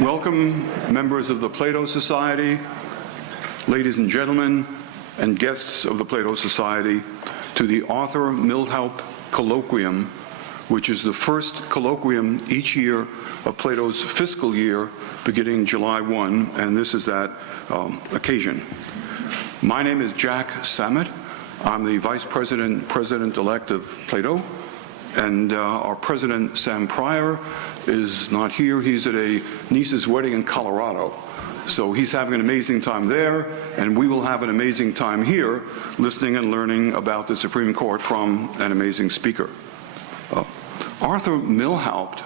Welcome, members of the Plato Society, ladies and gentlemen, and guests of the Plato Society, to the Arthur Milhaupt Colloquium, which is the first colloquium each year of Plato's fiscal year, beginning July 1, and this is that occasion. My name is Jack Samet. I'm the Vice President, President-elect of Plato, and our President, Sam Pryor, is not here. He's at a niece's wedding in Colorado. So he's having an amazing time there, and we will have an amazing time here listening and learning about the Supreme Court from an amazing speaker. Arthur Milhaupt,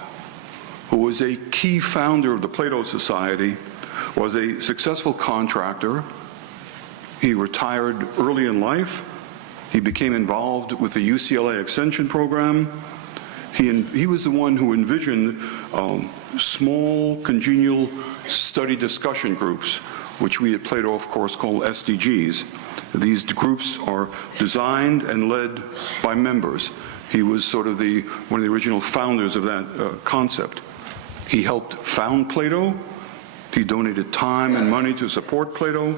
who was a key founder of the Plato Society, was a successful contractor. He retired early in life. He became involved with the UCLA Extension program. He was the one who envisioned small, congenial study discussion groups, which we at Plato, of course, call SDGs. These groups are designed and led by members. He was sort of one of the original founders of that concept. He helped found Plato. He donated time and money to support Plato,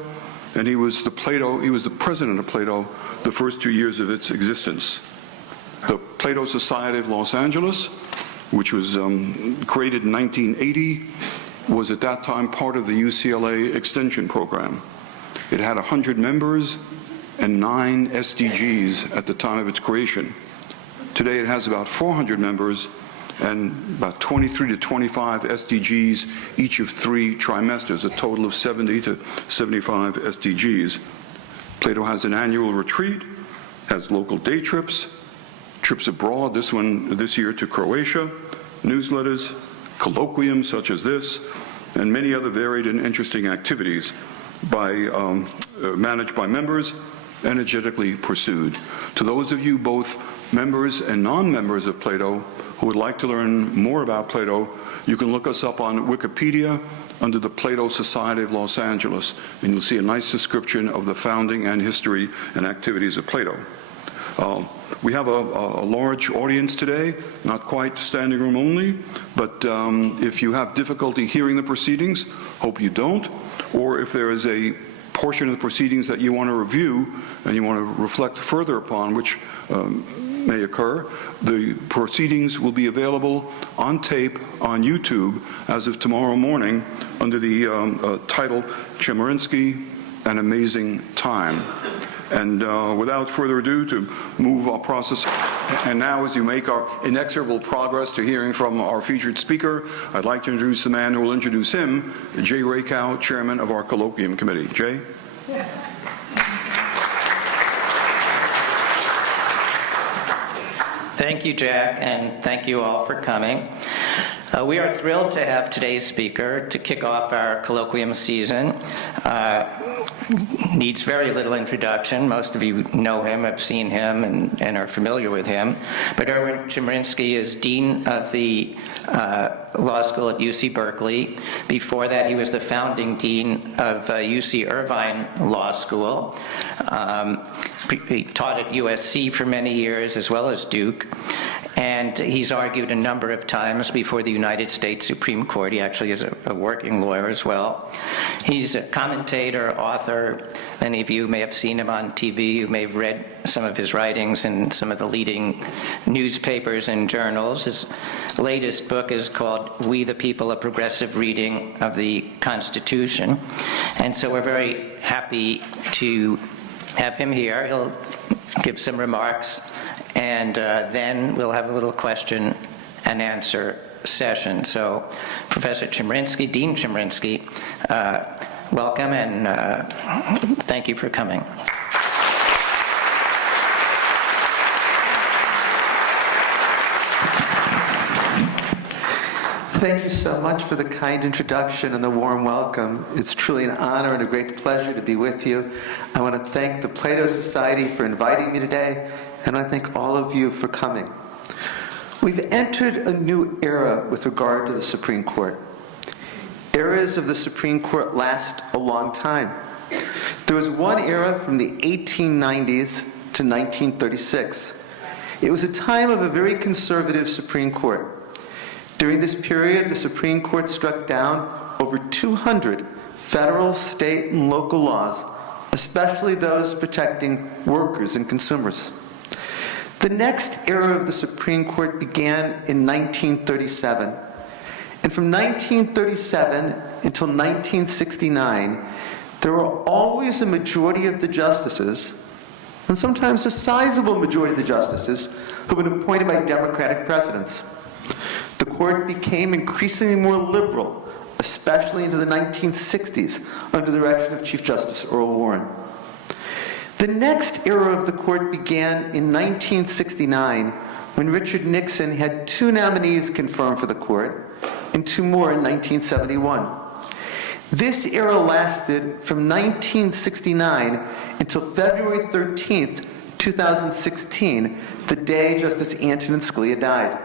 and he was the president of Plato the first 2 years of its existence. The Plato Society of Los Angeles, which was created in 1980, was at that time part of the UCLA Extension program. It had 100 members and 9 SDGs at the time of its creation. Today it has about 400 members and about 23 to 25 SDGs each of 3 trimesters, a total of 70 to 75 SDGs. Plato has an annual retreat, has local day trips abroad, this year to Croatia, newsletters, colloquiums such as this, and many other varied and interesting activities managed by members, energetically pursued. To those of you, both members and non-members of Plato, who would like to learn more about Plato, you can look us up on Wikipedia under the Plato Society of Los Angeles, and you'll see a nice description of the founding and history and activities of Plato. We have a large audience today, not quite standing room only, but if you have difficulty hearing the proceedings, hope you don't, or if there is a portion of the proceedings that you want to review and you want to reflect further upon, which may occur, the proceedings will be available on tape on YouTube as of tomorrow morning under the title, Chemerinsky, An Amazing Time. And without further ado, to move our process, and now as you make our inexorable progress to hearing from our featured speaker, I'd like to introduce the man who will introduce him, Jay Rakow, chairman of our colloquium committee. Jay? Thank you, Jack, and thank you all for coming. We are thrilled to have today's speaker to kick off our colloquium season. Needs very little introduction. Most of you know him, have seen him, and are familiar with him. But Erwin Chemerinsky is Dean of the Law School at UC Berkeley. Before that, he was the founding Dean of UC Irvine Law School. He taught at USC for many years, as well as Duke. And he's argued a number of times before the United States Supreme Court. He actually is a working lawyer as well. He's a commentator, author. Many of you may have seen him on TV. You may have read some of his writings in some of the leading newspapers and journals. His latest book is called We the People, a Progressive Reading of the Constitution. And so we're very happy to have him here. He'll give some remarks, and then we'll have a little question and answer session. So Professor Chemerinsky, Dean Chemerinsky, welcome, and thank you for coming. Thank you so much for the kind introduction and the warm welcome. It's truly an honor and a great pleasure to be with you. I want to thank the Plato Society for inviting me today, and I thank all of you for coming. We've entered a new era with regard to the Supreme Court. Eras of the Supreme Court last a long time. There was one era from the 1890s to 1936. It was a time of a very conservative Supreme Court. During this period, the Supreme Court struck down over 200 federal, state, and local laws, especially those protecting workers and consumers. The next era of the Supreme Court began in 1937. And from 1937 until 1969, there were always a majority of the justices, and sometimes a sizable majority of the justices, who had been appointed by Democratic presidents. The court became increasingly more liberal, especially into the 1960s, under the direction of Chief Justice Earl Warren. The next era of the court began in 1969, when Richard Nixon had 2 nominees confirmed for the court, and 2 more in 1971. This era lasted from 1969 until February 13th, 2016, the day Justice Antonin Scalia died.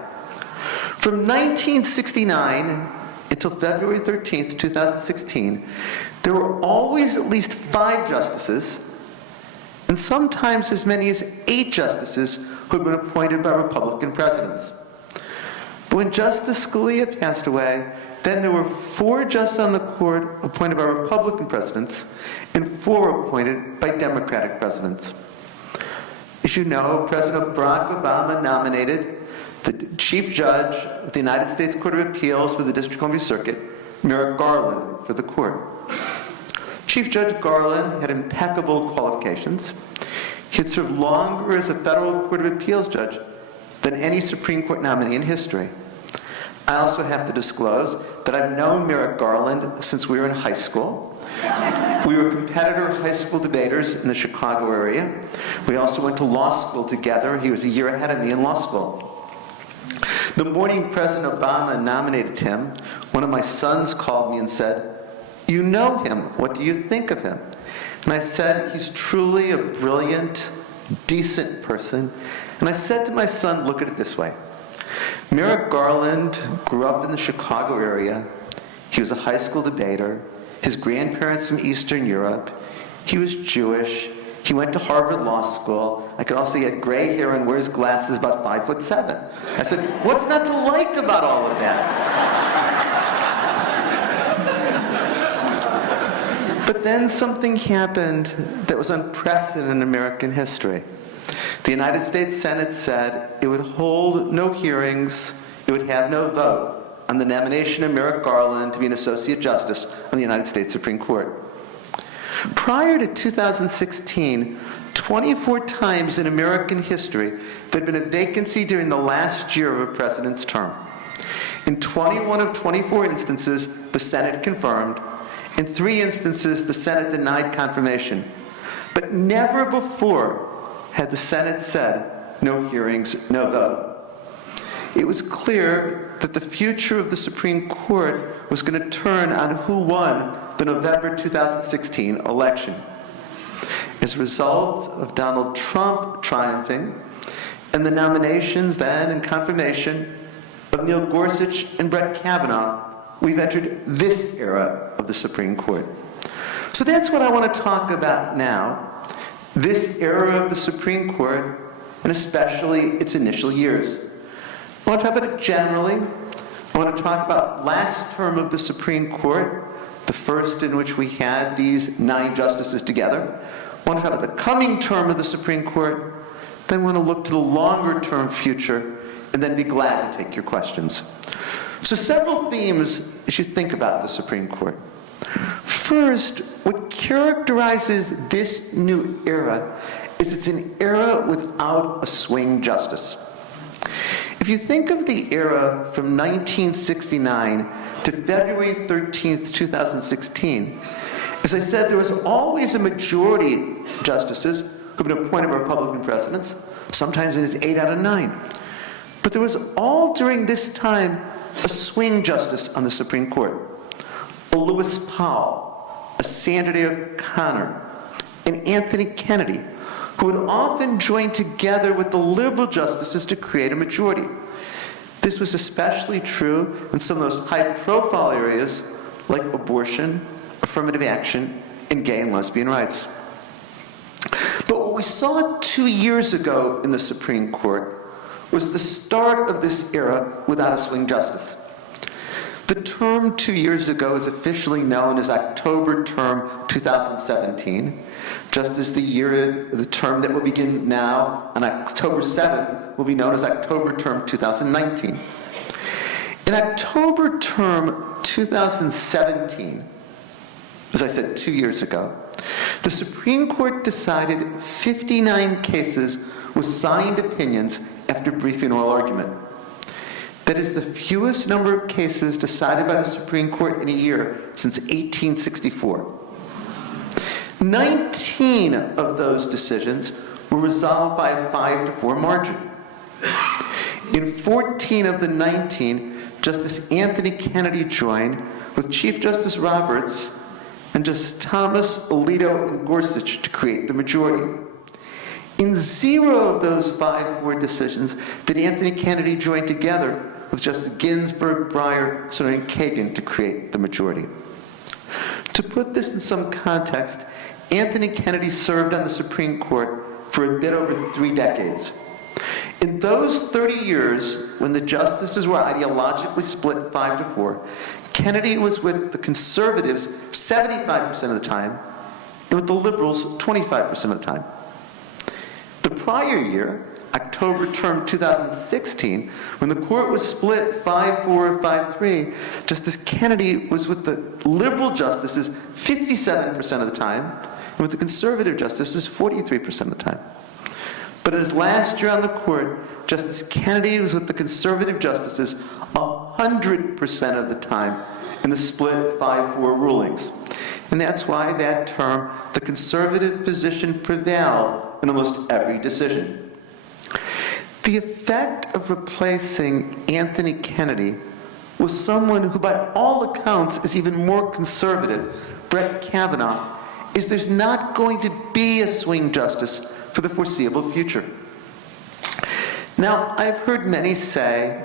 From 1969 until February 13th, 2016, there were always at least 5 justices, and sometimes as many as 8 justices who had been appointed by Republican presidents. But when Justice Scalia passed away, then there were 4 justices on the court appointed by Republican presidents and 4 appointed by Democratic presidents. As you know, President Barack Obama nominated the Chief Judge of the United States Court of Appeals for the District of Columbia Circuit, Merrick Garland, for the court. Chief Judge Garland had impeccable qualifications. He had served longer as a federal Court of Appeals judge than any Supreme Court nominee in history. I also have to disclose that I've known Merrick Garland since we were in high school. We were competitor high school debaters in the Chicago area. We also went to law school together. He was a year ahead of me in law school. The morning President Obama nominated him, one of my sons called me and said, "You know him. What do you think of him?" And I said, "He's truly a brilliant, decent person." And I said to my son, "Look at it this way. Merrick Garland grew up in the Chicago area. He was a high school debater. His grandparents from Eastern Europe. He was Jewish. He went to Harvard Law School. I could also, he had gray hair and wears glasses, about 5'7". I said, what's not to like about all of that? But then something happened that was unprecedented in American history. The United States Senate said it would hold no hearings, it would have no vote on the nomination of Merrick Garland to be an Associate Justice on the United States Supreme Court. Prior to 2016, 24 times in American history, there had been a vacancy during the last year of a president's term. In 21 of 24 instances, the Senate confirmed. In 3 instances, the Senate denied confirmation. But never before had the Senate said, no hearings, no vote. It was clear that the future of the Supreme Court was going to turn on who won the November 2016 election. As a result of Donald Trump triumphing and the nominations then and confirmation of Neil Gorsuch and Brett Kavanaugh, we've entered this era of the Supreme Court. So that's what I want to talk about now, this era of the Supreme Court, and especially its initial years. I want to talk about it generally. I want to talk about last term of the Supreme Court, the first in which we had these 9 justices together. I want to talk about the coming term of the Supreme Court, then want to look to the longer term future, and then be glad to take your questions. So several themes as you think about the Supreme Court. First, what characterizes this new era is it's an era without a swing justice. If you think of the era from 1969 to February 13th, 2016, as I said, there was always a majority of justices who've been appointed by Republican presidents, sometimes it was 8 out of 9. But there was all during this time a swing justice on the Supreme Court. A Lewis Powell, a Sandra Day O'Connor, an Anthony Kennedy, who would often join together with the liberal justices to create a majority. This was especially true in some of those high-profile areas like abortion, affirmative action, and gay and lesbian rights. But what we saw 2 years ago in the Supreme Court was the start of this era without a swing justice. The term 2 years ago is officially known as October term 2017, just as the term that will begin now on October 7th will be known as October term 2019. In October term 2017, as I said 2 years ago, the Supreme Court decided 59 cases with signed opinions after briefing oral argument. That is the fewest number of cases decided by the Supreme Court in a year since 1864. 19 of those decisions were resolved by a 5-4 margin. In 14 of the 19, Justice Anthony Kennedy joined with Chief Justice Roberts and Justice Thomas, Alito, and Gorsuch to create the majority. In 0 of those 5-4 decisions did Anthony Kennedy join together with Justice Ginsburg, Breyer, Sotomayor, and Kagan to create the majority. To put this in some context, Anthony Kennedy served on the Supreme Court for a bit over 3 decades. In those 30 years, when the justices were ideologically split 5-4, Kennedy was with the conservatives 75% of the time, and with the liberals 25% of the time. The prior year, October term 2016, when the court was split 5-4 or 5-3, Justice Kennedy was with the liberal justices 57% of the time, and with the conservative justices 43% of the time. But in his last year on the court, Justice Kennedy was with the conservative justices 100% of the time in the split 5-4 rulings. And that's why that term, the conservative position prevailed in almost every decision. The effect of replacing Anthony Kennedy was someone who, by all accounts, is even more conservative, Brett Kavanaugh, is there's not going to be a swing justice for the foreseeable future. Now, I've heard many say,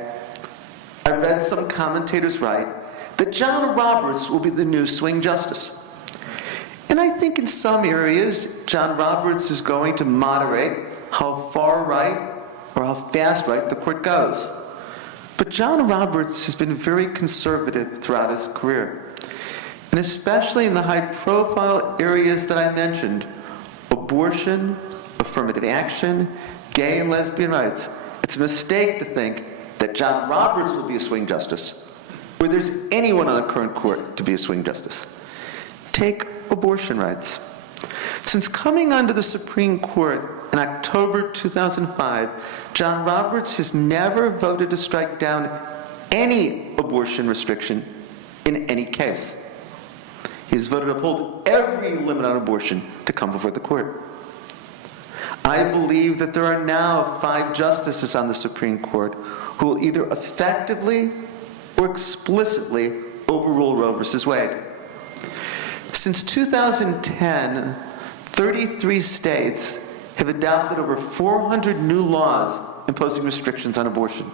I've read some commentators write, that John Roberts will be the new swing justice. And I think in some areas, John Roberts is going to moderate how far right or how fast right the court goes. But John Roberts has been very conservative throughout his career. And especially in the high-profile areas that I mentioned, abortion, affirmative action, gay and lesbian rights, it's a mistake to think that John Roberts will be a swing justice, or there's anyone on the current court to be a swing justice. Take abortion rights. Since coming onto the Supreme Court in October 2005, John Roberts has never voted to strike down any abortion restriction in any case. He has voted to uphold every limit on abortion to come before the court. I believe that there are now 5 justices on the Supreme Court who will either effectively or explicitly overrule Roe v. Wade. Since 2010, 33 states have adopted over 400 new laws imposing restrictions on abortion.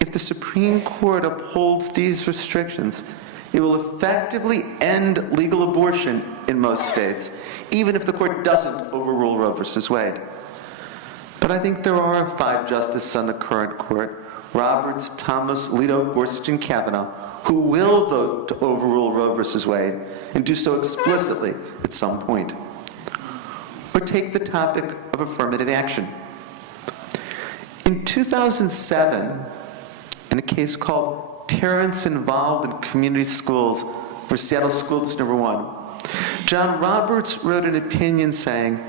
If the Supreme Court upholds these restrictions, it will effectively end legal abortion in most states, even if the court doesn't overrule Roe v. Wade. But I think there are 5 justices on the current court, Roberts, Thomas, Alito, Gorsuch, and Kavanaugh, who will vote to overrule Roe v. Wade and do so explicitly at some point. Or take the topic of affirmative action. In 2007, in a case called Parents Involved in Community Schools for Seattle School District No. 1, John Roberts wrote an opinion saying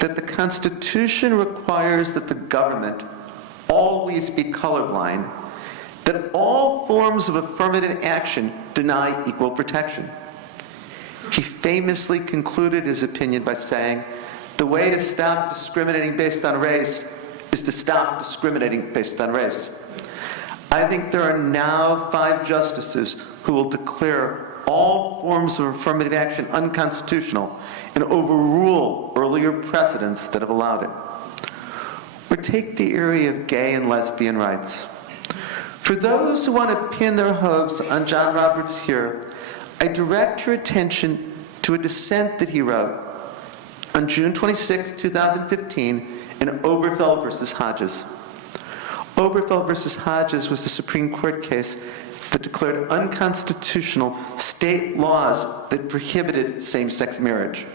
that the Constitution requires that the government always be colorblind, that all forms of affirmative action deny equal protection. He famously concluded his opinion by saying, the way to stop discriminating based on race is to stop discriminating based on race. I think there are now 5 justices who will declare all forms of affirmative action unconstitutional and overrule earlier precedents that have allowed it. Or take the area of gay and lesbian rights. For those who want to pin their hopes on John Roberts here, I direct your attention to a dissent that he wrote on June 26, 2015 in Oberfeld v. Hodges. Oberfeld v. Hodges was the Supreme Court case that declared unconstitutional state laws that prohibited same-sex marriage.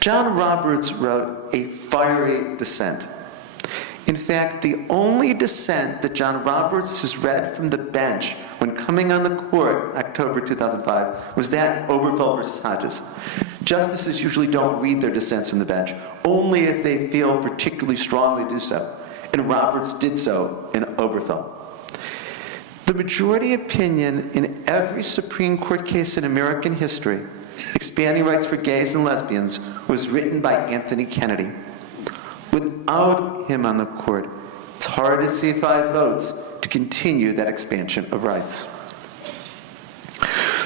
John Roberts wrote a fiery dissent. In fact, the only dissent that John Roberts has read from the bench when coming on the court in October 2005 was that Oberfeld versus Hodges. Justices usually don't read their dissents from the bench, only if they feel particularly strongly to do so. And Roberts did so in Oberfeld. The majority opinion in every Supreme Court case in American history expanding rights for gays and lesbians was written by Anthony Kennedy. Without him on the court, it's hard to see 5 votes to continue that expansion of rights.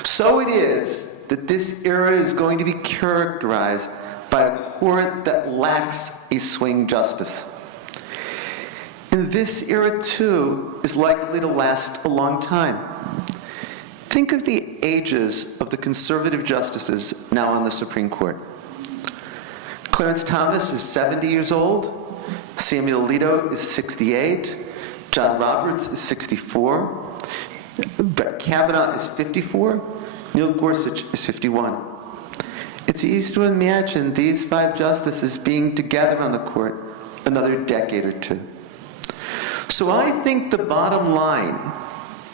So it is that this era is going to be characterized by a court that lacks a swing justice. And this era, too, is likely to last a long time. Think of the ages of the conservative justices now on the Supreme Court. Clarence Thomas is 70 years old. Samuel Alito is 68. John Roberts is 64. Brett Kavanaugh is 54. Neil Gorsuch is 51. It's easy to imagine these 5 justices being together on the court another decade or 2. So I think the bottom line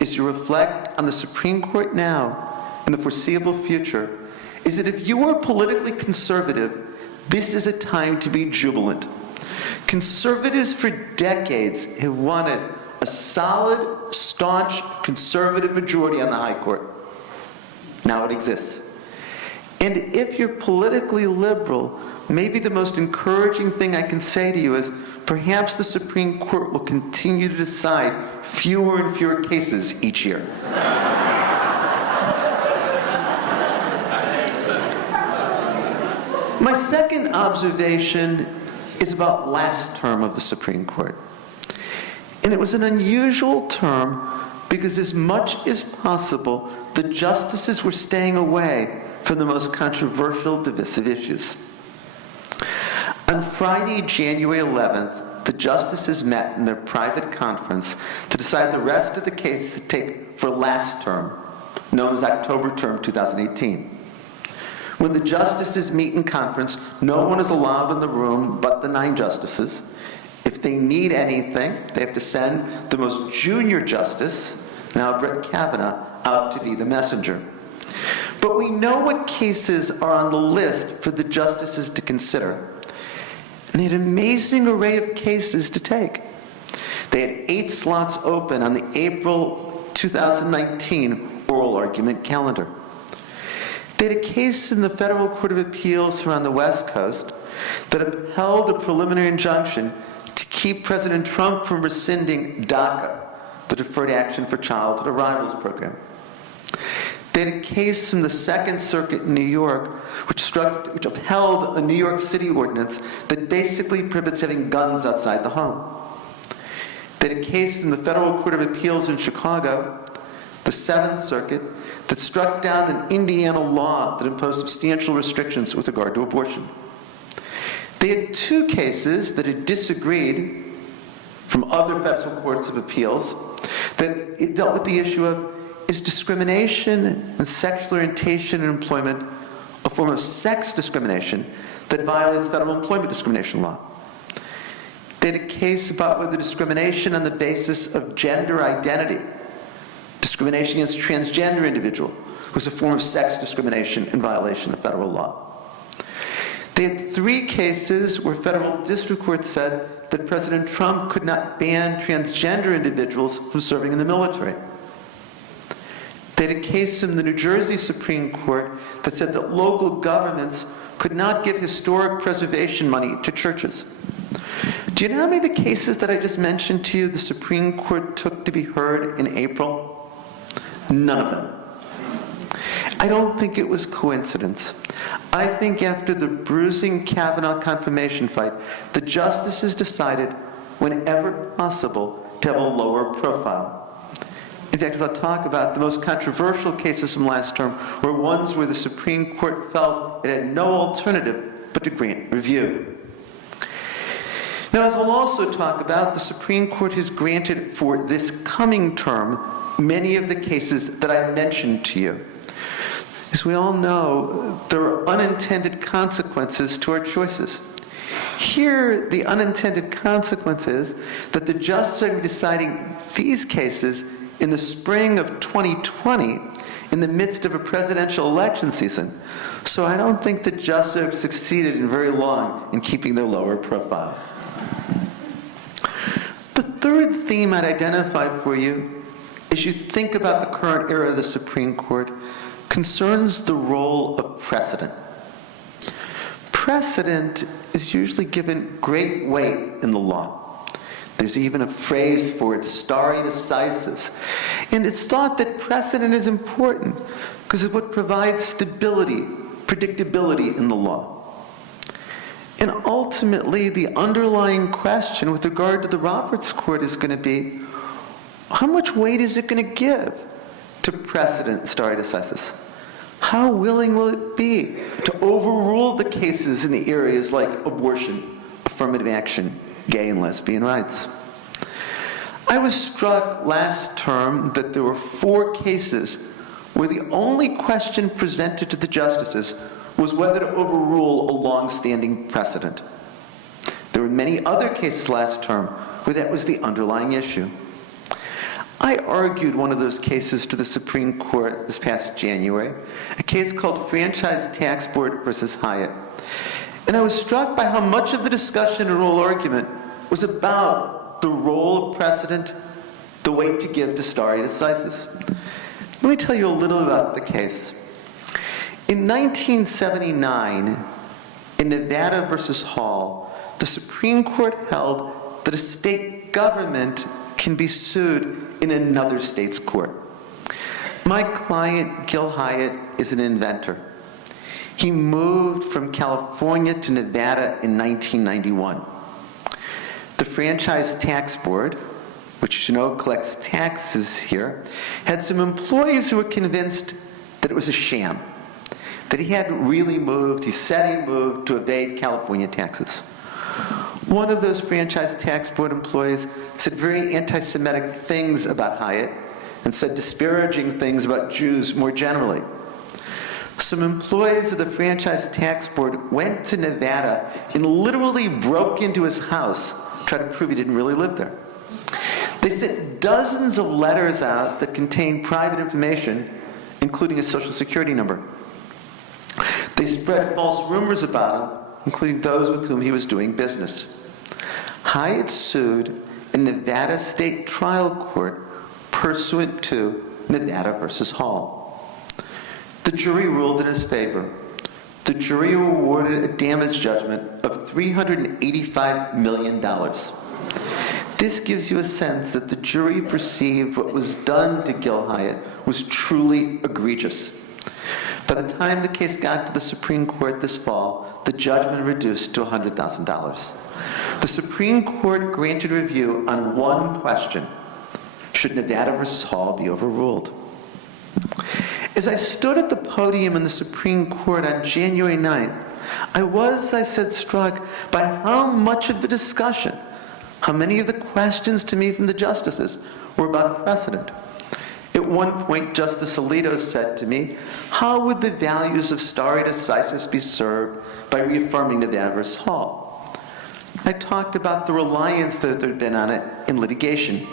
is to reflect on the Supreme Court now and the foreseeable future is that if you are politically conservative, this is a time to be jubilant. Conservatives for decades have wanted a solid, staunch, conservative majority on the High Court. Now it exists. And if you're politically liberal, maybe the most encouraging thing I can say to you is perhaps the Supreme Court will continue to decide fewer and fewer cases each year. My second observation is about last term of the Supreme Court. And it was an unusual term because as much as possible, the justices were staying away from the most controversial, divisive issues. On Friday, January 11th, the justices met in their private conference to decide the rest of the case to take for last term, known as October term 2018. When the justices meet in conference, no one is allowed in the room but the 9 justices. If they need anything, they have to send the most junior justice, now Brett Kavanaugh, out to be the messenger. But we know what cases are on the list for the justices to consider. And they had an amazing array of cases to take. They had 8 slots open on the April 2019 oral argument calendar. They had a case in the Federal Court of Appeals here on the West Coast that upheld a preliminary injunction to keep President Trump from rescinding DACA, the Deferred Action for Childhood Arrivals program. They had a case from the Second Circuit in New York which upheld a New York City ordinance that basically prohibits having guns outside the home. They had a case in the Federal Court of Appeals in Chicago, the Seventh Circuit, that struck down an Indiana law that imposed substantial restrictions with regard to abortion. They had 2 cases that had disagreed from other federal courts of appeals that dealt with the issue of, is discrimination and sexual orientation in employment a form of sex discrimination that violates federal employment discrimination law? They had a case about whether discrimination on the basis of gender identity, discrimination against transgender individual, was a form of sex discrimination in violation of federal law. They had 3 cases where federal district courts said that President Trump could not ban transgender individuals from serving in the military. They had a case in the New Jersey Supreme Court that said that local governments could not give historic preservation money to churches. Do you know how many of the cases that I just mentioned to you the Supreme Court took to be heard in April? None of them. I don't think it was coincidence. I think after the bruising Kavanaugh confirmation fight, the justices decided, whenever possible, to have a lower profile. In fact, as I'll talk about, the most controversial cases from last term were ones where the Supreme Court felt it had no alternative but to grant review. Now, as we'll also talk about, the Supreme Court has granted for this coming term many of the cases that I mentioned to you. As we all know, there are unintended consequences to our choices. Here, the unintended consequence is that the justices are deciding these cases in the spring of 2020 in the midst of a presidential election season. So I don't think the justices have succeeded in very long in keeping their lower profile. The third theme I'd identify for you, as you think about the current era of the Supreme Court, concerns the role of precedent. Precedent is usually given great weight in the law. There's even a phrase for it, stare decisis. And it's thought that precedent is important because it's what provides stability, predictability in the law. And ultimately, the underlying question with regard to the Roberts Court is going to be, how much weight is it going to give to precedent stare decisis? How willing will it be to overrule the cases in the areas like abortion, affirmative action, gay and lesbian rights? I was struck last term that there were 4 cases where the only question presented to the justices was whether to overrule a long-standing precedent. There were many other cases last term where that was the underlying issue. I argued one of those cases to the Supreme Court this past January, a case called Franchise Tax Board versus Hyatt. And I was struck by how much of the discussion and oral argument was about the role of precedent, the weight to give to stare decisis. Let me tell you a little about the case. In 1979, in Nevada versus Hall, the Supreme Court held that a state government can be sued in another state's court. My client, Gil Hyatt, is an inventor. He moved from California to Nevada in 1991. The Franchise Tax Board, which you know collects taxes here, had some employees who were convinced that it was a sham, that he hadn't really moved. He said he moved to evade California taxes. One of those Franchise Tax Board employees said very anti-Semitic things about Hyatt and said disparaging things about Jews more generally. Some employees of the Franchise Tax Board went to Nevada and literally broke into his house, trying to prove he didn't really live there. They sent dozens of letters out that contained private information, including his social security number. They spread false rumors about him, including those with whom he was doing business. Hyatt sued in Nevada State Trial Court pursuant to Nevada versus Hall. The jury ruled in his favor. The jury awarded a damage judgment of $385 million. This gives you a sense that the jury perceived what was done to Gil Hyatt was truly egregious. By the time the case got to the Supreme Court this fall, the judgment reduced to $100,000. The Supreme Court granted review on one question: should Nevada versus Hall be overruled? As I stood at the podium in the Supreme Court on January 9th, I was, I said, struck by how much of the discussion, how many of the questions to me from the justices were about precedent. At one point, Justice Alito said to me, how would the values of stare decisis be served by reaffirming Nevada versus Hall? I talked about the reliance that there had been on it in litigation.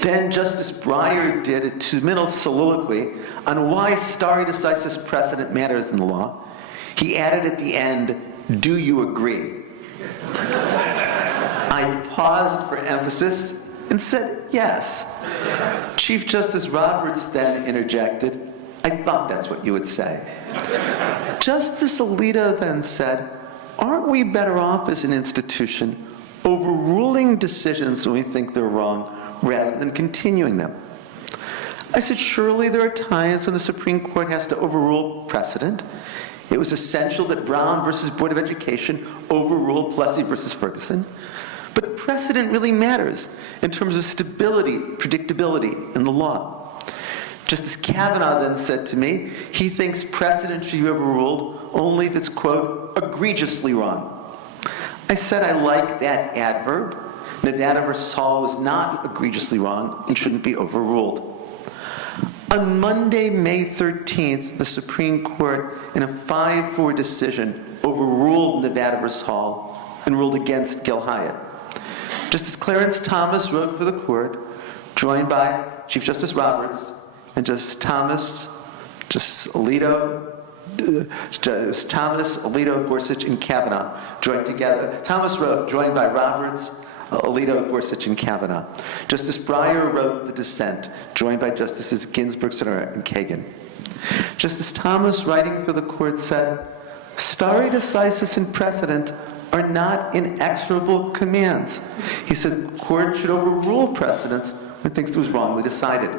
Then Justice Breyer did a 2-minute soliloquy on why stare decisis precedent matters in the law. He added at the end, do you agree? I paused for emphasis and said yes. Chief Justice Roberts then interjected, I thought that's what you would say. Justice Alito then said, aren't we better off as an institution overruling decisions when we think they're wrong rather than continuing them? I said, surely there are times when the Supreme Court has to overrule precedent. It was essential that Brown versus Board of Education overruled Plessy versus Ferguson. But precedent really matters in terms of stability, predictability in the law. Justice Kavanaugh then said to me, he thinks precedent should be overruled only if it's, quote, egregiously wrong. I said I like that adverb. Nevada versus Hall was not egregiously wrong and shouldn't be overruled. On Monday, May 13th, the Supreme Court, in a 5-4 decision, overruled Nevada versus Hall and ruled against Gil Hyatt. Justice Clarence Thomas wrote for the court, joined by Chief Justice Roberts and Justice Thomas, Justice Alito, Gorsuch, and Kavanaugh, joined together. Thomas wrote, joined by Roberts, Alito, Gorsuch, and Kavanaugh. Justice Breyer wrote the dissent, joined by Justices Ginsburg, Sotomayor, and Kagan. Justice Thomas, writing for the court, said, "Stare decisis and precedent are not inexorable commands." He said the court should overrule precedents when it thinks it was wrongly decided.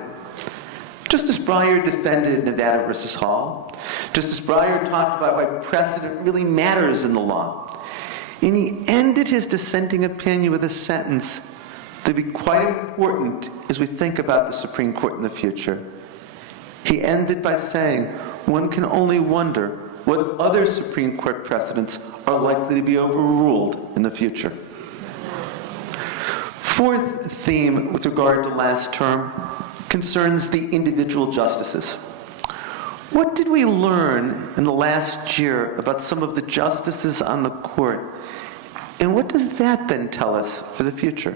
Justice Breyer defended Nevada versus Hall. Justice Breyer talked about why precedent really matters in the law. And he ended his dissenting opinion with a sentence that would be quite important as we think about the Supreme Court in the future. He ended by saying, "One can only wonder what other Supreme Court precedents are likely to be overruled in the future." Fourth theme with regard to last term concerns the individual justices. What did we learn in the last year about some of the justices on the court? And what does that then tell us for the future?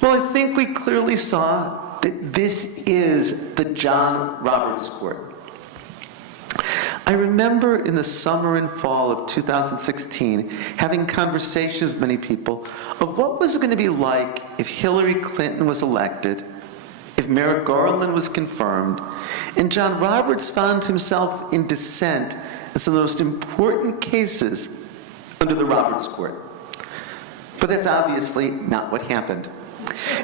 Well, I think we clearly saw that this is the John Roberts Court. I remember in the summer and fall of 2016 having conversations with many people of what was it going to be like if Hillary Clinton was elected, if Merrick Garland was confirmed, and John Roberts found himself in dissent in some of the most important cases under the Roberts Court. But that's obviously not what happened.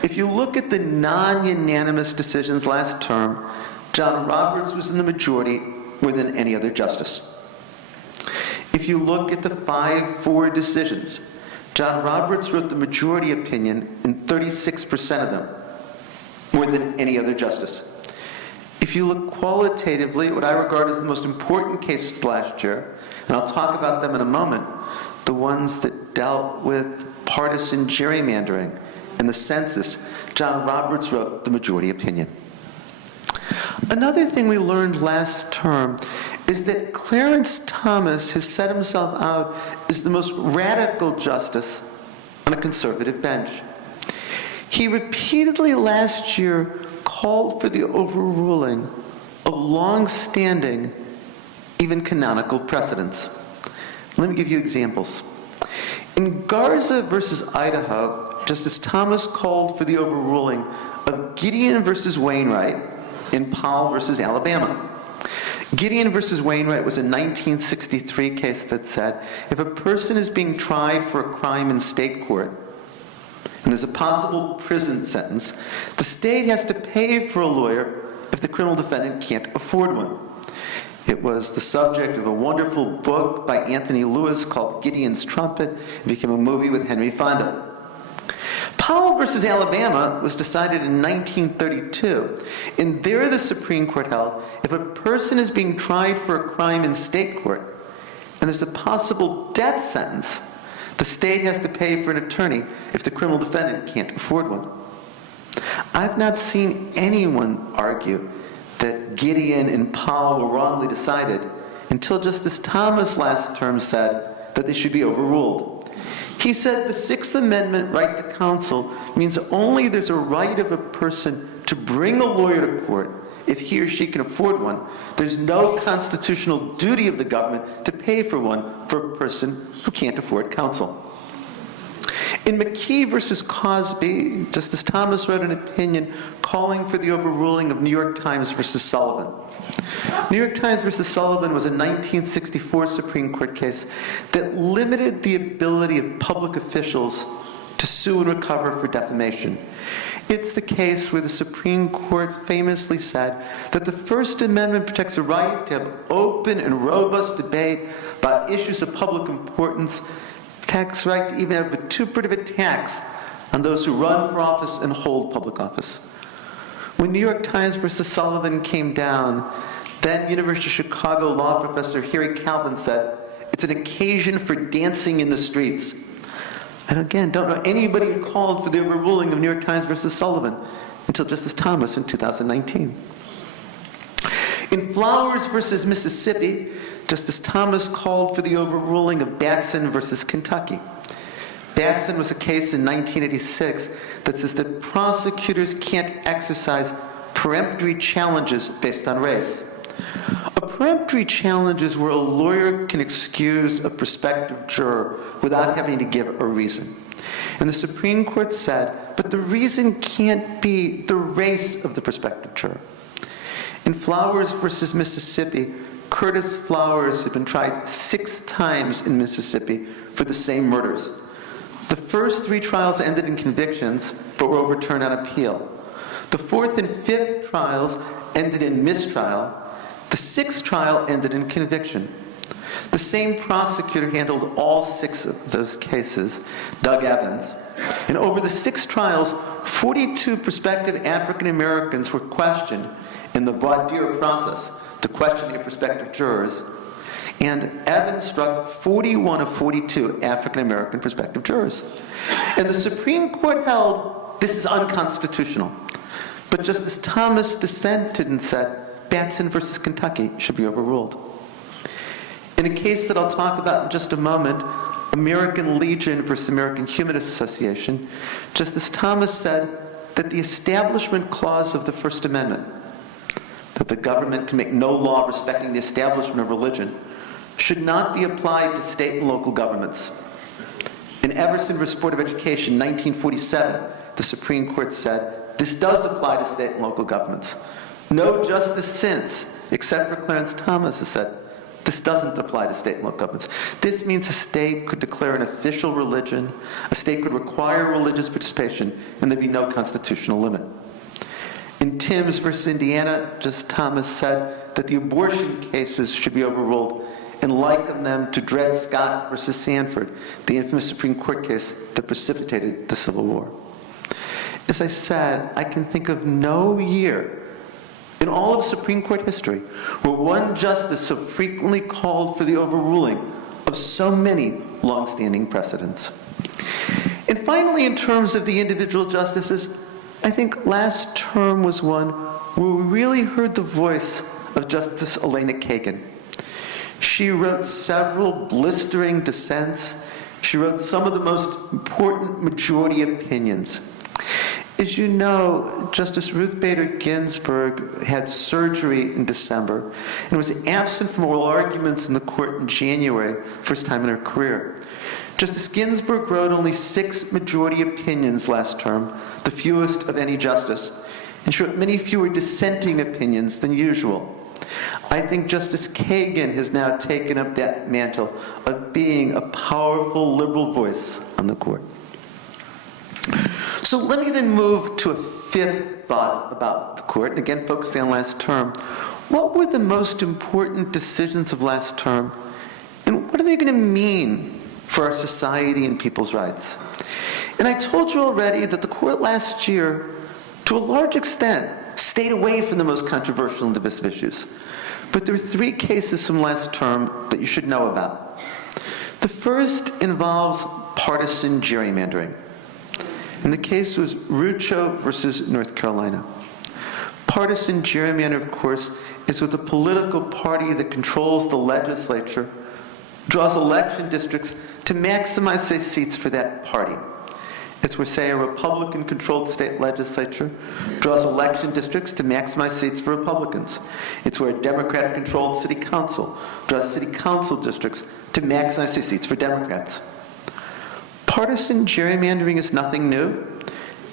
If you look at the non-unanimous decisions last term, John Roberts was in the majority more than any other justice. If you look at the 5-4 decisions, John Roberts wrote the majority opinion in 36% of them, more than any other justice. If you look qualitatively at what I regard as the most important cases last year, and I'll talk about them in a moment, the ones that dealt with partisan gerrymandering and the census, John Roberts wrote the majority opinion. Another thing we learned last term is that Clarence Thomas has set himself out as the most radical justice on a conservative bench. He repeatedly last year called for the overruling of long-standing, even canonical precedents. Let me give you examples. In Garza versus Idaho, Justice Thomas called for the overruling of Gideon versus Wainwright in Powell versus Alabama. Gideon versus Wainwright was a 1963 case that said, if a person is being tried for a crime in state court, and there's a possible prison sentence, the state has to pay for a lawyer if the criminal defendant can't afford one. It was the subject of a wonderful book by Anthony Lewis called Gideon's Trumpet. It became a movie with Henry Fonda. Powell versus Alabama was decided in 1932. And there the Supreme Court held, if a person is being tried for a crime in state court, and there's a possible death sentence, the state has to pay for an attorney if the criminal defendant can't afford one. I've not seen anyone argue that Gideon and Powell were wrongly decided until Justice Thomas last term said that they should be overruled. He said the Sixth Amendment right to counsel means only there's a right of a person to bring a lawyer to court if he or she can afford one. There's no constitutional duty of the government to pay for one for a person who can't afford counsel. In McKee versus Cosby, Justice Thomas wrote an opinion calling for the overruling of New York Times versus Sullivan. New York Times versus Sullivan was a 1964 Supreme Court case that limited the ability of public officials to sue and recover for defamation. It's the case where the Supreme Court famously said that the First Amendment protects the right to have open and robust debate about issues of public importance, protects the right to even have vituperative attacks on those who run for office and hold public office. When New York Times versus Sullivan came down, then University of Chicago law professor Harry Calvin said, it's It's an occasion for dancing in the streets. And again, don't know anybody who called for the overruling of New York Times versus Sullivan until Justice Thomas in 2019. In Flowers versus Mississippi, Justice Thomas called for the overruling of Batson versus Kentucky. Batson was a case in 1986 that says that prosecutors can't exercise peremptory challenges based on race. A peremptory challenge is where a lawyer can excuse a prospective juror without having to give a reason. And the Supreme Court said, but the reason can't be the race of the prospective juror. In Flowers versus Mississippi, Curtis Flowers had been tried 6 times in Mississippi for the same murders. The first 3 trials ended in convictions, but were overturned on appeal. The 4th and 5th trials ended in mistrial. The 6th trial ended in conviction. The same prosecutor handled all 6 of those cases, Doug Evans. And over the 6 trials, 42 prospective African Americans were questioned in the voir dire process to question their prospective jurors. And Evans struck 41 of 42 African American prospective jurors. And the Supreme Court held this is unconstitutional. But Justice Thomas dissented and said Batson versus Kentucky should be overruled. In a case that I'll talk about in just a moment, American Legion versus American Humanist Association, Justice Thomas said that the Establishment Clause of the First Amendment, that the government can make no law respecting the establishment of religion, should not be applied to state and local governments. In Everson v. Board of Education, 1947, the Supreme Court said, this does apply to state and local governments. No justice since, except for Clarence Thomas, has said, this doesn't apply to state and local governments. This means a state could declare an official religion, a state could require religious participation, and there'd be no constitutional limit. In Timms versus Indiana, Justice Thomas said that the abortion cases should be overruled and likened them to Dred Scott versus Sanford, the infamous Supreme Court case that precipitated the Civil War. As I said, I can think of no year in all of Supreme Court history where one justice so frequently called for the overruling of so many long-standing precedents. And finally, in terms of the individual justices, I think last term was one where we really heard the voice of Justice Elena Kagan. She wrote several blistering dissents. She wrote some of the most important majority opinions. As you know, Justice Ruth Bader Ginsburg had surgery in December and was absent from oral arguments in the court in January, first time in her career. Justice Ginsburg wrote only 6 majority opinions last term, the fewest of any justice, and she wrote many fewer dissenting opinions than usual. I think Justice Kagan has now taken up that mantle of being a powerful liberal voice on the court. So let me then move to a 5th thought about the court, and again focusing on last term. What were the most important decisions of last term, and what are they going to mean for our society and people's rights? And I told you already that the court last year, to a large extent, stayed away from the most controversial and divisive issues. But there are 3 cases from last term that you should know about. The first involves partisan gerrymandering. And the case was Rucho versus North Carolina. Partisan gerrymander, of course, is with a political party that controls the legislature, draws election districts to maximize seats for that party. It's where, say, a Republican-controlled state legislature draws election districts to maximize seats for Republicans. It's where a Democratic-controlled city council draws city council districts to maximize their seats for Democrats. Partisan gerrymandering is nothing new.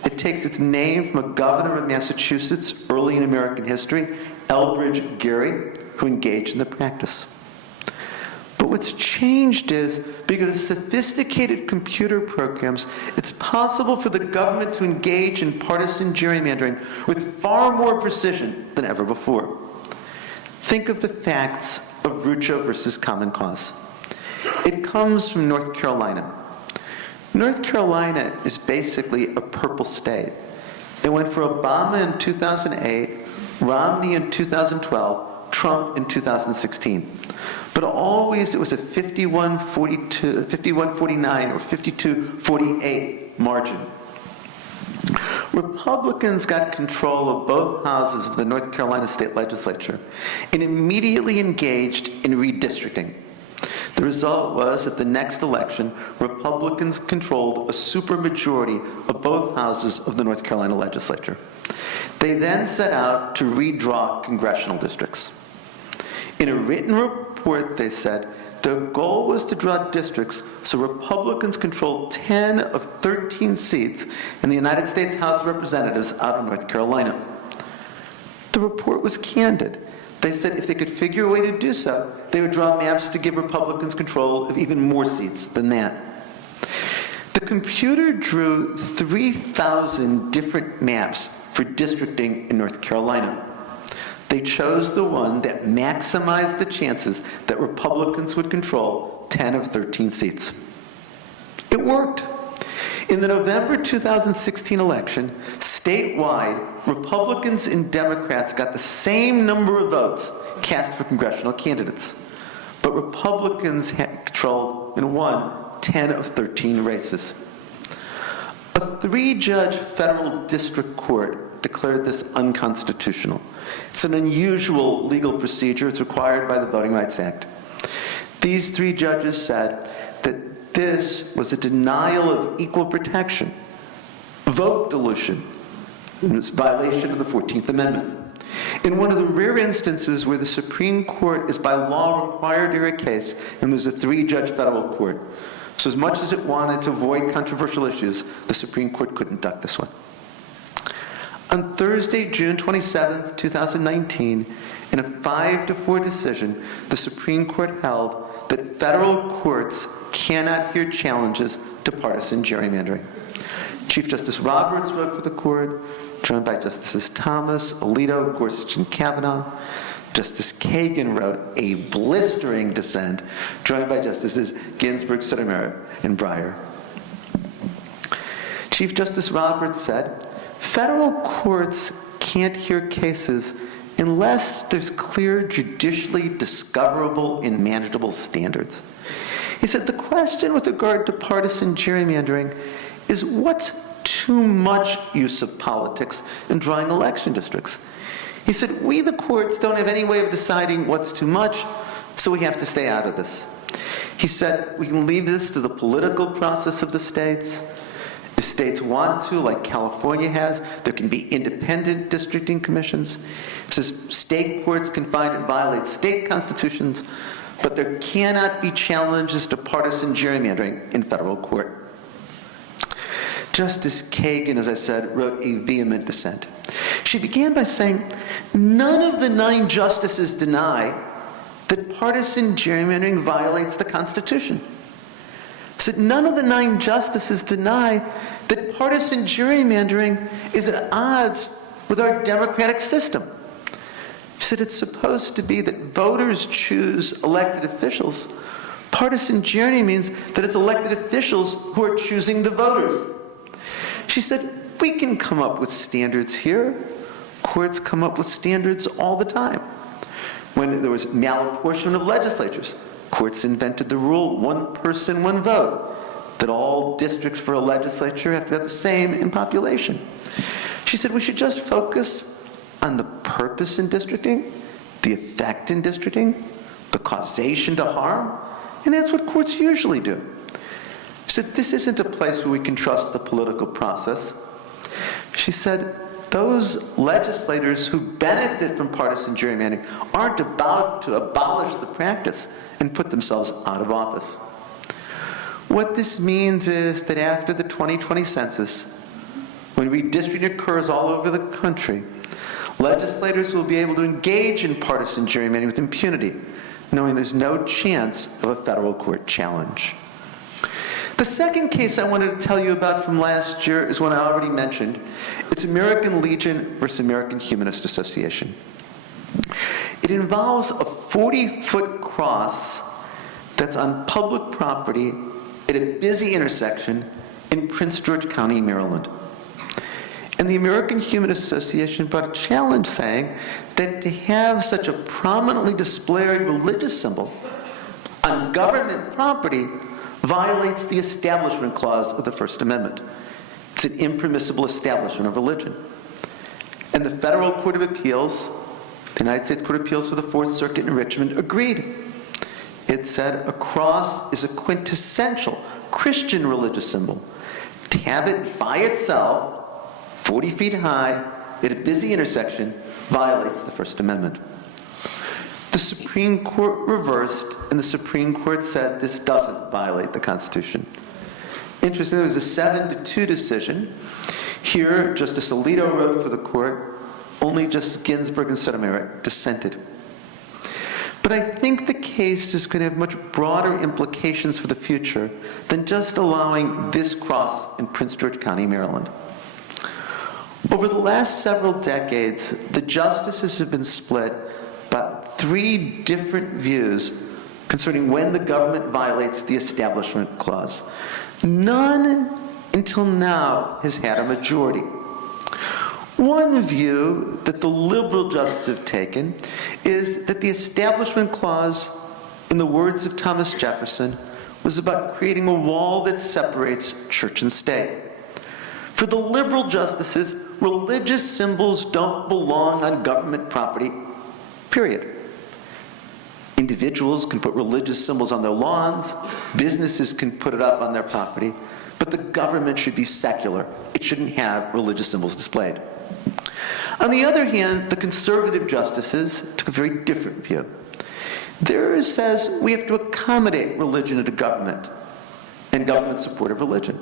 It takes its name from a governor of Massachusetts early in American history, Elbridge Gerry, who engaged in the practice. But what's changed is, because of sophisticated computer programs, it's possible for the government to engage in partisan gerrymandering with far more precision than ever before. Think of the facts of Rucho versus Common Cause. It comes from North Carolina. North Carolina is basically a purple state. It went for Obama in 2008, Romney in 2012, Trump in 2016. But always it was a 51-49 or 52-48 margin. Republicans got control of both houses of the North Carolina state legislature and immediately engaged in redistricting. The result was, at the next election, Republicans controlled a supermajority of both houses of the North Carolina legislature. They then set out to redraw congressional districts. In a written report, they said their goal was to draw districts so Republicans controlled 10 of 13 seats in the United States House of Representatives out of North Carolina. The report was candid. They said if they could figure a way to do so, they would draw maps to give Republicans control of even more seats than that. The computer drew 3,000 different maps for districting in North Carolina. They chose the one that maximized the chances that Republicans would control 10 of 13 seats. It worked. In the November 2016 election, statewide, Republicans and Democrats got the same number of votes cast for congressional candidates. But Republicans had controlled and won 10 of 13 races. A 3-judge federal district court declared this unconstitutional. It's an unusual legal procedure. It's required by the Voting Rights Act. These 3 judges said that this was a denial of equal protection, vote dilution, and it was a violation of the 14th Amendment. In one of the rare instances where the Supreme Court is by law required to hear a case, and there's a 3-judge federal court. So as much as it wanted to avoid controversial issues, the Supreme Court couldn't duck this one. On Thursday, June 27, 2019, in a 5-4 decision, the Supreme Court held that federal courts cannot hear challenges to partisan gerrymandering. Chief Justice Roberts wrote for the court, joined by Justices Thomas, Alito, Gorsuch, and Kavanaugh. Justice Kagan wrote a blistering dissent, joined by Justices Ginsburg, Sotomayor, and Breyer. Chief Justice Roberts said, federal courts can't hear cases unless there's clear, judicially discoverable and manageable standards. He said, the question with regard to partisan gerrymandering is what's too much use of politics in drawing election districts? He said, we, the courts, don't have any way of deciding what's too much, so we have to stay out of this. He said, we can leave this to the political process of the states. If states want to, like California has, there can be independent districting commissions. It says state courts can find and violate state constitutions, but there cannot be challenges to partisan gerrymandering in federal court. Justice Kagan, as I said, wrote a vehement dissent. She began by saying, none of the 9 justices deny that partisan gerrymandering violates the Constitution. Said none of the 9 justices deny that partisan gerrymandering is at odds with our democratic system. She said it's supposed to be that voters choose elected officials. Partisan gerrymandering means that it's elected officials who are choosing the voters. She said, we can come up with standards here. Courts come up with standards all the time. When there was malapportionment of legislatures, courts invented the rule, 1 person, 1 vote, that all districts for a legislature have to have the same in population. She said we should just focus on the purpose in districting, the effect in districting, the causation to harm, and that's what courts usually do. She said this isn't a place where we can trust the political process. She said those legislators who benefit from partisan gerrymandering aren't about to abolish the practice and put themselves out of office. What this means is that after the 2020 census, when redistricting occurs all over the country, legislators will be able to engage in partisan gerrymandering with impunity, knowing there's no chance of a federal court challenge. The second case I wanted to tell you about from last year is one I already mentioned. It's American Legion versus American Humanist Association. It involves a 40-foot cross that's on public property at a busy intersection in Prince George County, Maryland. And the American Human Association brought a challenge saying that to have such a prominently displayed religious symbol on government property violates the Establishment Clause of the First Amendment. It's an impermissible establishment of religion. And the Federal Court of Appeals, the United States Court of Appeals for the Fourth Circuit in Richmond, agreed. It said a cross is a quintessential Christian religious symbol. To have it by itself, 40 feet high, at a busy intersection, violates the First Amendment. The Supreme Court reversed, and the Supreme Court said this doesn't violate the Constitution. Interestingly, it was a 7-2 decision. Here, Justice Alito wrote for the court. Only Justice Ginsburg and Sotomayor dissented. But I think the case is going to have much broader implications for the future than just allowing this cross in Prince George County, Maryland. Over the last several decades, the justices have been split by 3 different views concerning when the government violates the Establishment Clause. None until now has had a majority. One view that the liberal justices have taken is that the Establishment Clause, in the words of Thomas Jefferson, was about creating a wall that separates church and state. For the liberal justices, religious symbols don't belong on government property, period. Individuals can put religious symbols on their lawns, businesses can put it up on their property, but the government should be secular. It shouldn't have religious symbols displayed. On the other hand, the conservative justices took a very different view. Theirs says we have to accommodate religion into government and government support of religion.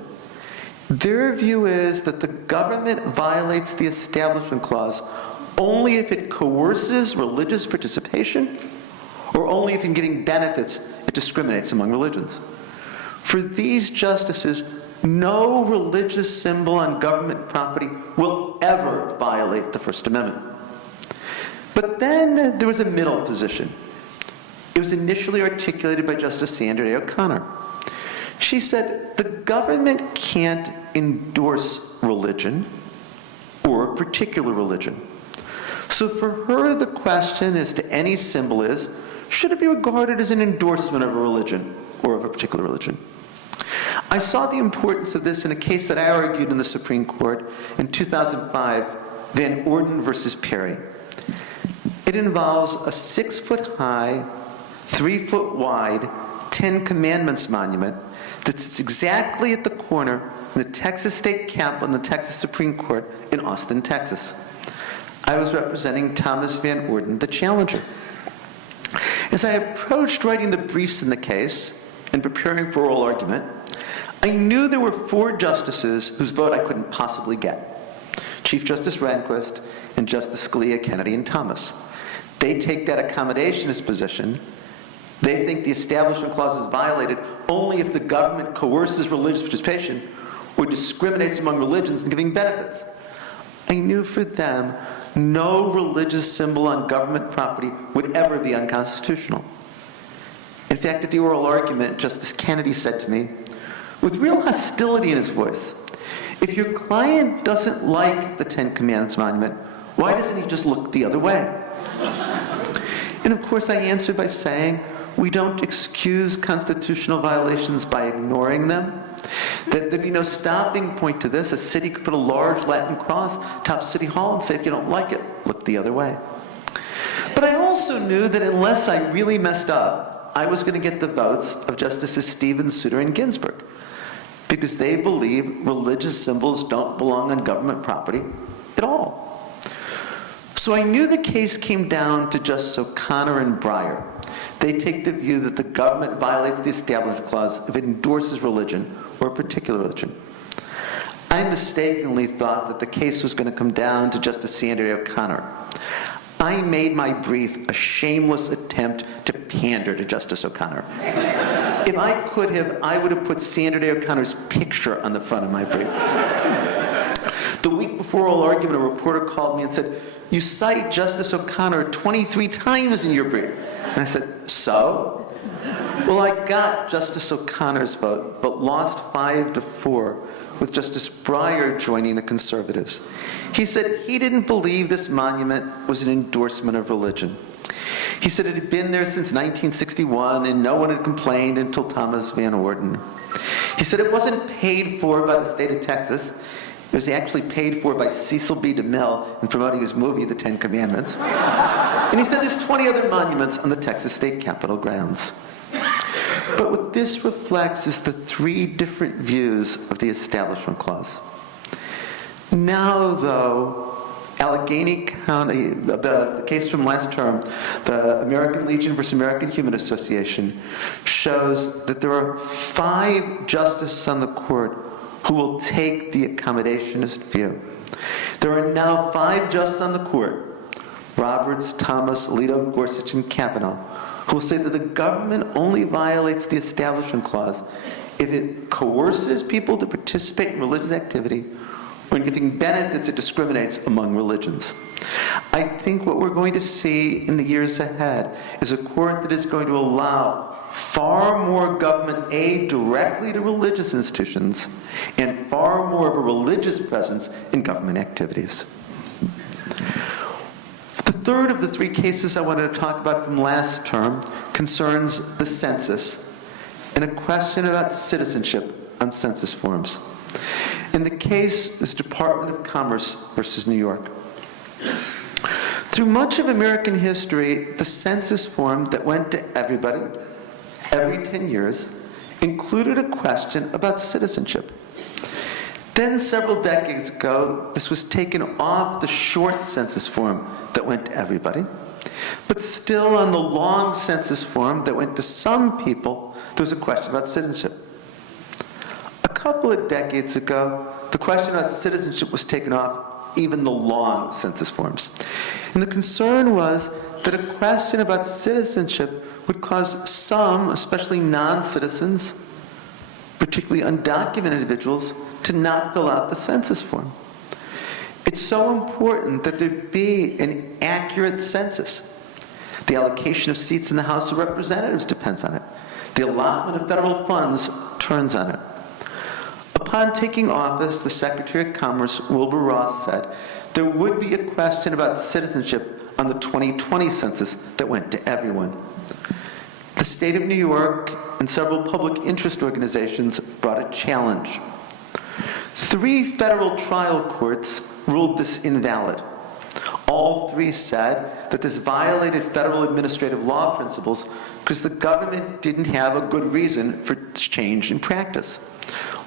Their view is that the government violates the Establishment Clause only if it coerces religious participation or only if in getting benefits it discriminates among religions. For these justices, no religious symbol on government property will ever violate the First Amendment. But then there was a middle position. It was initially articulated by Justice Sandra Day O'Connor. She said the government can't endorse religion or a particular religion. So for her, the question as to any symbol is, should it be regarded as an endorsement of a religion or of a particular religion? I saw the importance of this in a case that I argued in the Supreme Court in 2005, Van Orden versus Perry. It involves a 6-foot-high, 3-foot-wide, 10 Commandments monument that sits exactly at the corner in the Texas State Capitol and the Texas Supreme Court in Austin, Texas. I was representing Thomas Van Orden, the challenger. As I approached writing the briefs in the case and preparing for oral argument, I knew there were 4 justices whose vote I couldn't possibly get: Chief Justice Rehnquist and Justice Scalia, Kennedy, and Thomas. They take that accommodationist position. They think the Establishment Clause is violated only if the government coerces religious participation or discriminates among religions in giving benefits. I knew for them, no religious symbol on government property would ever be unconstitutional. In fact, at the oral argument, Justice Kennedy said to me, with real hostility in his voice, if your client doesn't like the 10 Commandments monument, why doesn't he just look the other way? And of course, I answered by saying, we don't excuse constitutional violations by ignoring them. That there'd be no stopping point to this. A city could put a large Latin cross atop City Hall and say, if you don't like it, look the other way. But I also knew that unless I really messed up, I was going to get the votes of Justices Stevens, Souter, and Ginsburg, because they believe religious symbols don't belong on government property at all. So I knew the case came down to Justice O'Connor and Breyer. They take the view that the government violates the Establishment Clause if it endorses religion or a particular religion. I mistakenly thought that the case was going to come down to Justice Sandra Day O'Connor. I made my brief a shameless attempt to pander to Justice O'Connor. If I could have, I would have put Sandra Day O'Connor's picture on the front of my brief. The week before oral argument, a reporter called me and said, "You cite Justice O'Connor 23 times in your brief." And I said, "So?" Well, I got Justice O'Connor's vote, but lost 5-4, with Justice Breyer joining the conservatives. He said he didn't believe this monument was an endorsement of religion. He said it had been there since 1961 and no one had complained until Thomas Van Orden. He said it wasn't paid for by the state of Texas. It was actually paid for by Cecil B. DeMille in promoting his movie, The Ten Commandments. And he said there's 20 other monuments on the Texas state capitol grounds. But what this reflects is the three different views of the Establishment Clause. Now, though, Allegheny County, the case from last term, the American Legion versus American Human Association, shows that there are 5 justices on the court who will take the accommodationist view. There are now 5 justices on the court, Roberts, Thomas, Alito, Gorsuch, and Kavanaugh, who will say that the government only violates the Establishment Clause if it coerces people to participate in religious activity, or in giving benefits it discriminates among religions. I think what we're going to see in the years ahead is a court that is going to allow far more government aid directly to religious institutions and far more of a religious presence in government activities. The third of the 3 cases I wanted to talk about from last term concerns the census and a question about citizenship on census forms. And the case is Department of Commerce versus New York. Through much of American history, the census form that went to everybody every 10 years included a question about citizenship. Then several decades ago, this was taken off the short census form that went to everybody, but still on the long census form that went to some people, there was a question about citizenship. A couple of decades ago, the question about citizenship was taken off even the long census forms. And the concern was that a question about citizenship would cause some, especially non-citizens, particularly undocumented individuals, to not fill out the census form. It's so important that there be an accurate census. The allocation of seats in the House of Representatives depends on it. The allotment of federal funds turns on it. Upon taking office, the Secretary of Commerce, Wilbur Ross, said there would be a question about citizenship on the 2020 census that went to everyone. The state of New York and several public interest organizations brought a challenge. 3 federal trial courts ruled this invalid. All 3 said that this violated federal administrative law principles because the government didn't have a good reason for change in practice.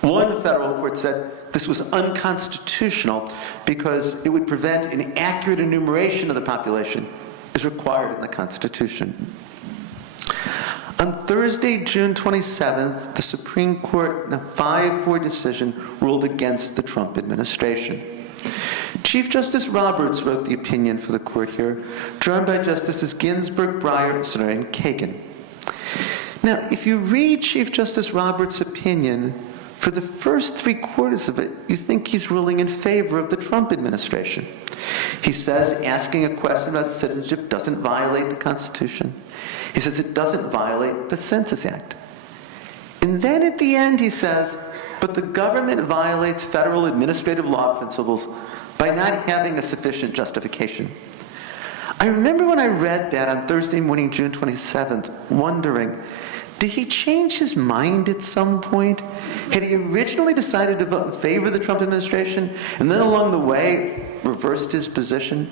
One federal court said this was unconstitutional because it would prevent an accurate enumeration of the population as required in the Constitution. On Thursday, June 27th, the Supreme Court, in a 5-4 decision, ruled against the Trump administration. Chief Justice Roberts wrote the opinion for the court here, drawn by Justices Ginsburg, Breyer, and Kagan. Now, if you read Chief Justice Roberts' opinion, for the first 3/4 of it, you think he's ruling in favor of the Trump administration. He says asking a question about citizenship doesn't violate the Constitution. He says it doesn't violate the Census Act. And then at the end he says, but the government violates federal administrative law principles by not having a sufficient justification. I remember when I read that on Thursday morning, June 27th, wondering, did he change his mind at some point? Had he originally decided to vote in favor of the Trump administration and then along the way reversed his position?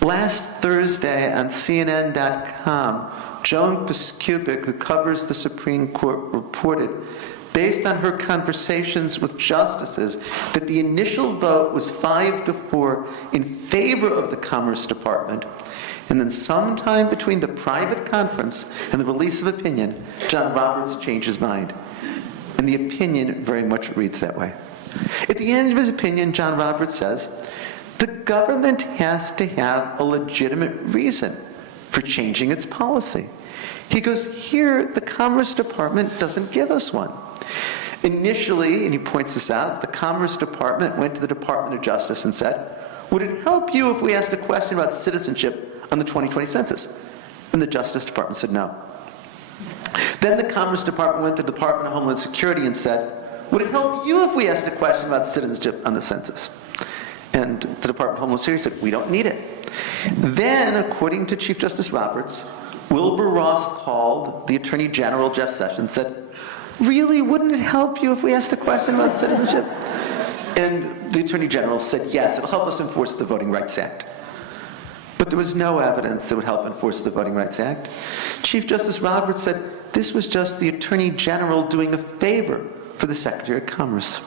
Last Thursday on CNN.com, Joan Piskupic, who covers the Supreme Court, reported, based on her conversations with justices, that the initial vote was 5-4 in favor of the Commerce Department. And then sometime between the private conference and the release of opinion, John Roberts changed his mind. And the opinion very much reads that way. At the end of his opinion, John Roberts says, the government has to have a legitimate reason for changing its policy. He goes, here, the Commerce Department doesn't give us one. Initially, and he points this out, the Commerce Department went to the Department of Justice and said, would it help you if we asked a question about citizenship on the 2020 census? And the Justice Department said no. Then the Commerce Department went to the Department of Homeland Security and said, would it help you if we asked a question about citizenship on the census? And the Department of Homeland Security said, we don't need it. Then, according to Chief Justice Roberts, Wilbur Ross called the Attorney General, Jeff Sessions, said, really, wouldn't it help you if we asked a question about citizenship? And the Attorney General said, yes, it'll help us enforce the Voting Rights Act. But there was no evidence that would help enforce the Voting Rights Act. Chief Justice Roberts said this was just the Attorney General doing a favor for the Secretary of Commerce.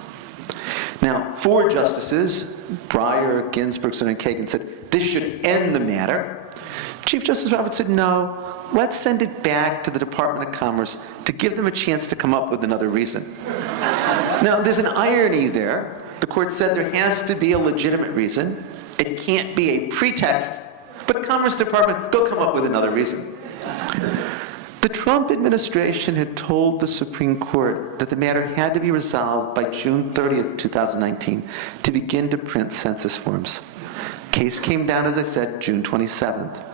Now, 4 justices, Breyer, Ginsburg, and Kagan, said this should end the matter. Chief Justice Roberts said, no, let's send it back to the Department of Commerce to give them a chance to come up with another reason. Now, there's an irony there. The court said there has to be a legitimate reason. It can't be a pretext, but Commerce Department, go come up with another reason. The Trump administration had told the Supreme Court that the matter had to be resolved by June 30th, 2019, to begin to print census forms. Case came down, as I said, June 27th.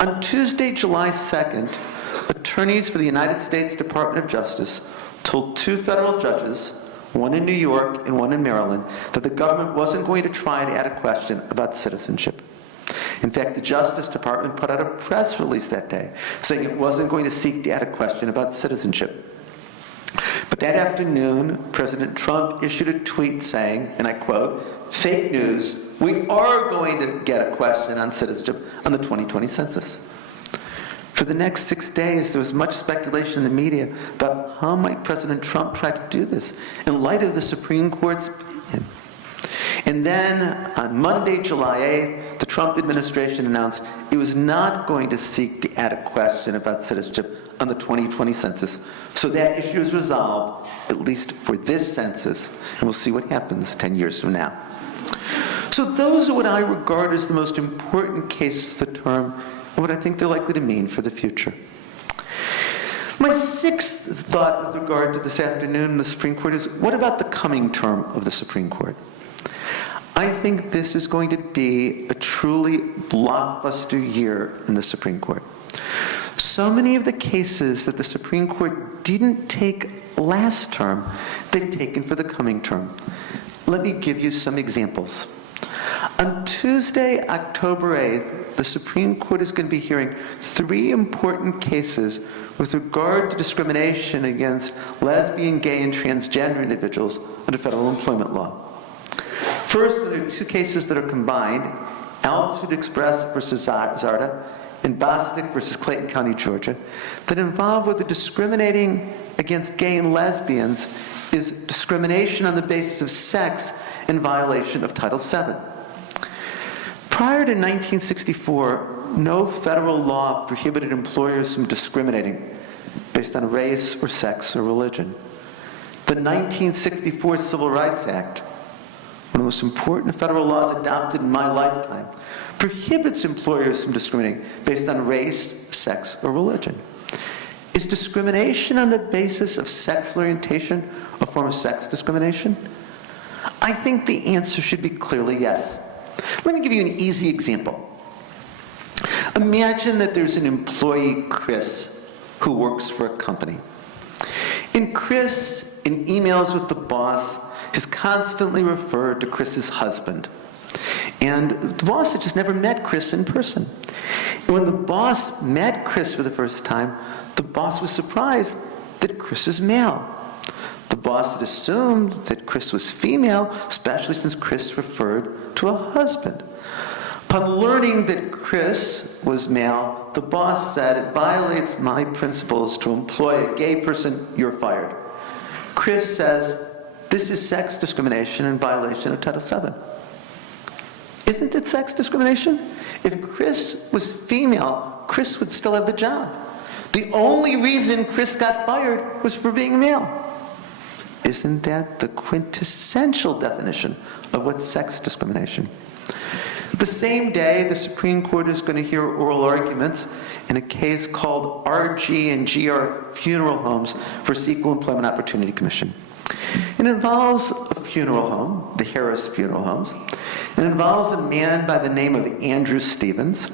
On Tuesday, July 2nd, attorneys for the United States Department of Justice told 2 federal judges, one in New York and one in Maryland, that the government wasn't going to try to add a question about citizenship. In fact, the Justice Department put out a press release that day saying it wasn't going to seek to add a question about citizenship. But that afternoon, President Trump issued a tweet saying, and I quote, fake news, we are going to get a question on citizenship on the 2020 census. For the next 6 days, there was much speculation in the media about how might President Trump try to do this in light of the Supreme Court's opinion. And then, on Monday, July 8th, the Trump administration announced it was not going to seek to add a question about citizenship on the 2020 census. So that issue is resolved, at least for this census, and we'll see what happens 10 years from now. So those are what I regard as the most important cases of the term, and what I think they're likely to mean for the future. My 6th thought with regard to this afternoon in the Supreme Court is, what about the coming term of the Supreme Court? I think this is going to be a truly blockbuster year in the Supreme Court. So many of the cases that the Supreme Court didn't take last term, they've taken for the coming term. Let me give you some examples. On Tuesday, October 8th, the Supreme Court is going to be hearing 3 important cases with regard to discrimination against lesbian, gay, and transgender individuals under federal employment law. First, there are 2 cases that are combined, Altitude Express versus Zarda and Bostic versus Clayton County, Georgia, that involve whether discriminating against gay and lesbians is discrimination on the basis of sex in violation of Title VII. Prior to 1964, no federal law prohibited employers from discriminating based on race or sex or religion. The 1964 Civil Rights Act, one of the most important federal laws adopted in my lifetime, prohibits employers from discriminating based on race, sex, or religion. Is discrimination on the basis of sexual orientation a form of sex discrimination? I think the answer should be clearly yes. Let me give you an easy example. Imagine that there's an employee, Chris, who works for a company. And Chris, in emails with the boss, has constantly referred to Chris's husband. And the boss had just never met Chris in person. And when the boss met Chris for the first time, the boss was surprised that Chris is male. The boss had assumed that Chris was female, especially since Chris referred to a husband. Upon learning that Chris was male, the boss said, "It violates my principles to employ a gay person, you're fired." Chris says, "This is sex discrimination in violation of Title VII." Isn't it sex discrimination? If Chris was female, Chris would still have the job. The only reason Chris got fired was for being male. Isn't that the quintessential definition of what's sex discrimination? The same day, the Supreme Court is going to hear oral arguments in a case called RG and GR Funeral Homes versus Equal Employment Opportunity Commission. It involves a funeral home, the Harris Funeral Homes. It involves a man by the name of Andrew Stevens.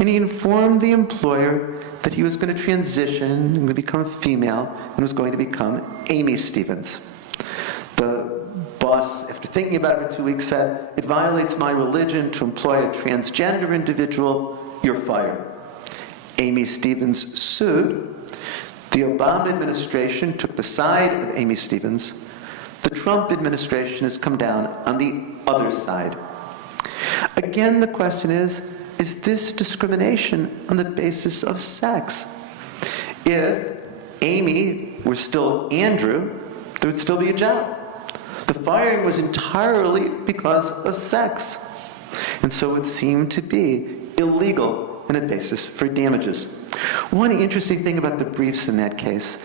and he informed the employer that he was going to transition and going to become female and was going to become Amy Stevens. The boss, after thinking about it for 2 weeks, said, "It violates my religion to employ a transgender individual. You're fired." Amy Stevens sued. The Obama administration took the side of Amy Stevens. The Trump administration has come down on the other side. Again, the question is this discrimination on the basis of sex? If Amy were still Andrew, there would still be a job. The firing was entirely because of sex. And so it seemed to be illegal and a basis for damages. One interesting thing about the briefs in that case,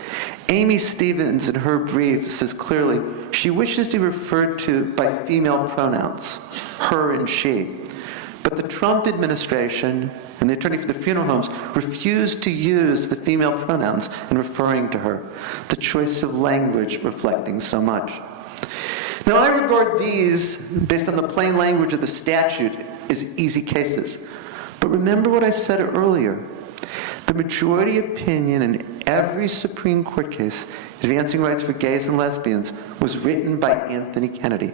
Amy Stevens in her brief says clearly she wishes to be referred to by female pronouns, her and she. But the Trump administration and the attorney for the funeral homes refused to use the female pronouns in referring to her, the choice of language reflecting so much. Now, I regard these, based on the plain language of the statute, as easy cases. But remember what I said earlier. The majority opinion in every Supreme Court case advancing rights for gays and lesbians was written by Anthony Kennedy.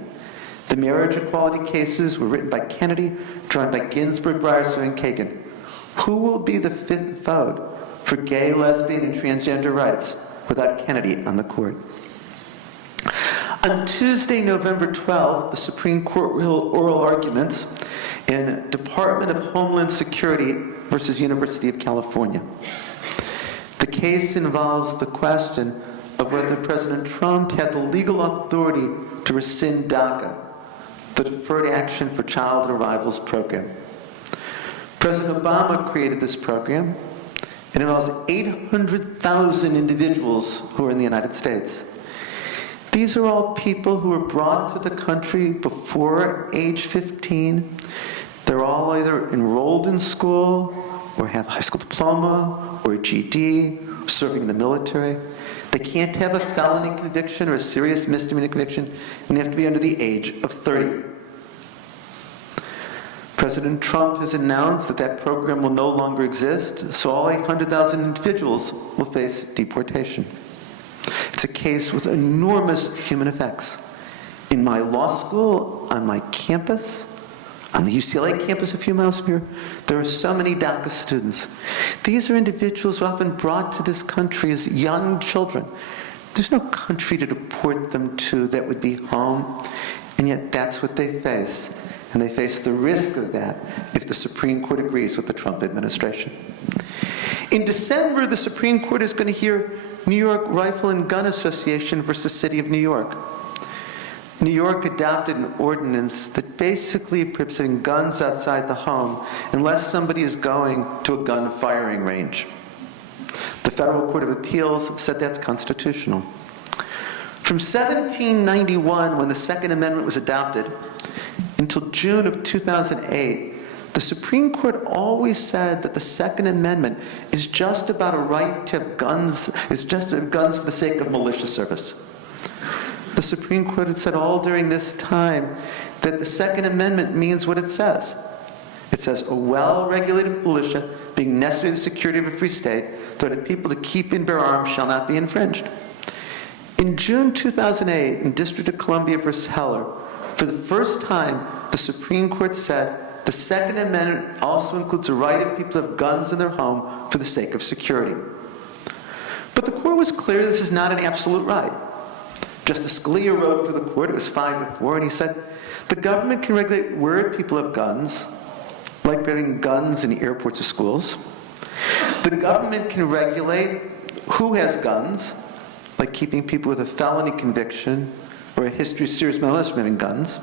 The marriage equality cases were written by Kennedy, drawn by Ginsburg, Brierson, and Kagan. Who will be the fifth vote for gay, lesbian, and transgender rights without Kennedy on the court? On Tuesday, November 12th, the Supreme Court oral arguments in Department of Homeland Security versus University of California. The case involves the question of whether President Trump had the legal authority to rescind DACA, the Deferred Action for Child Arrivals program. President Obama created this program. It involves 800,000 individuals who are in the United States. These are all people who were brought to the country before age 15. They're all either enrolled in school or have a high school diploma or a GED, or serving in the military. They can't have a felony conviction or a serious misdemeanor conviction, and they have to be under the age of 30. President Trump has announced that that program will no longer exist, so all 800,000 individuals will face deportation. It's a case with enormous human effects. In my law school, on my campus, on the UCLA campus a few miles from here, there are so many DACA students. These are individuals who are often brought to this country as young children. There's no country to deport them to that would be home, and yet that's what they face. And they face the risk of that if the Supreme Court agrees with the Trump administration. In December, the Supreme Court is going to hear New York Rifle and Gun Association versus City of New York. New York adopted an ordinance that basically prohibiting guns outside the home unless somebody is going to a gun firing range. The Federal Court of Appeals said that's constitutional. From 1791, when the Second Amendment was adopted, until June of 2008, the Supreme Court always said that the Second Amendment is just about a right to have guns, is just to have guns for the sake of militia service. The Supreme Court had said all during this time that the Second Amendment means what it says. It says a well-regulated militia being necessary to the security of a free state, so that people to keep and bear arms shall not be infringed. In June 2008, in District of Columbia versus Heller, for the first time, the Supreme Court said the Second Amendment also includes a right of people to have guns in their home for the sake of security. But the court was clear this is not an absolute right. Justice Scalia wrote for the court, it was 5-4, and he said, the government can regulate where people have guns, like bearing guns in airports or schools. The government can regulate who has guns, like keeping people with a felony conviction or a history of serious mental illness from having guns.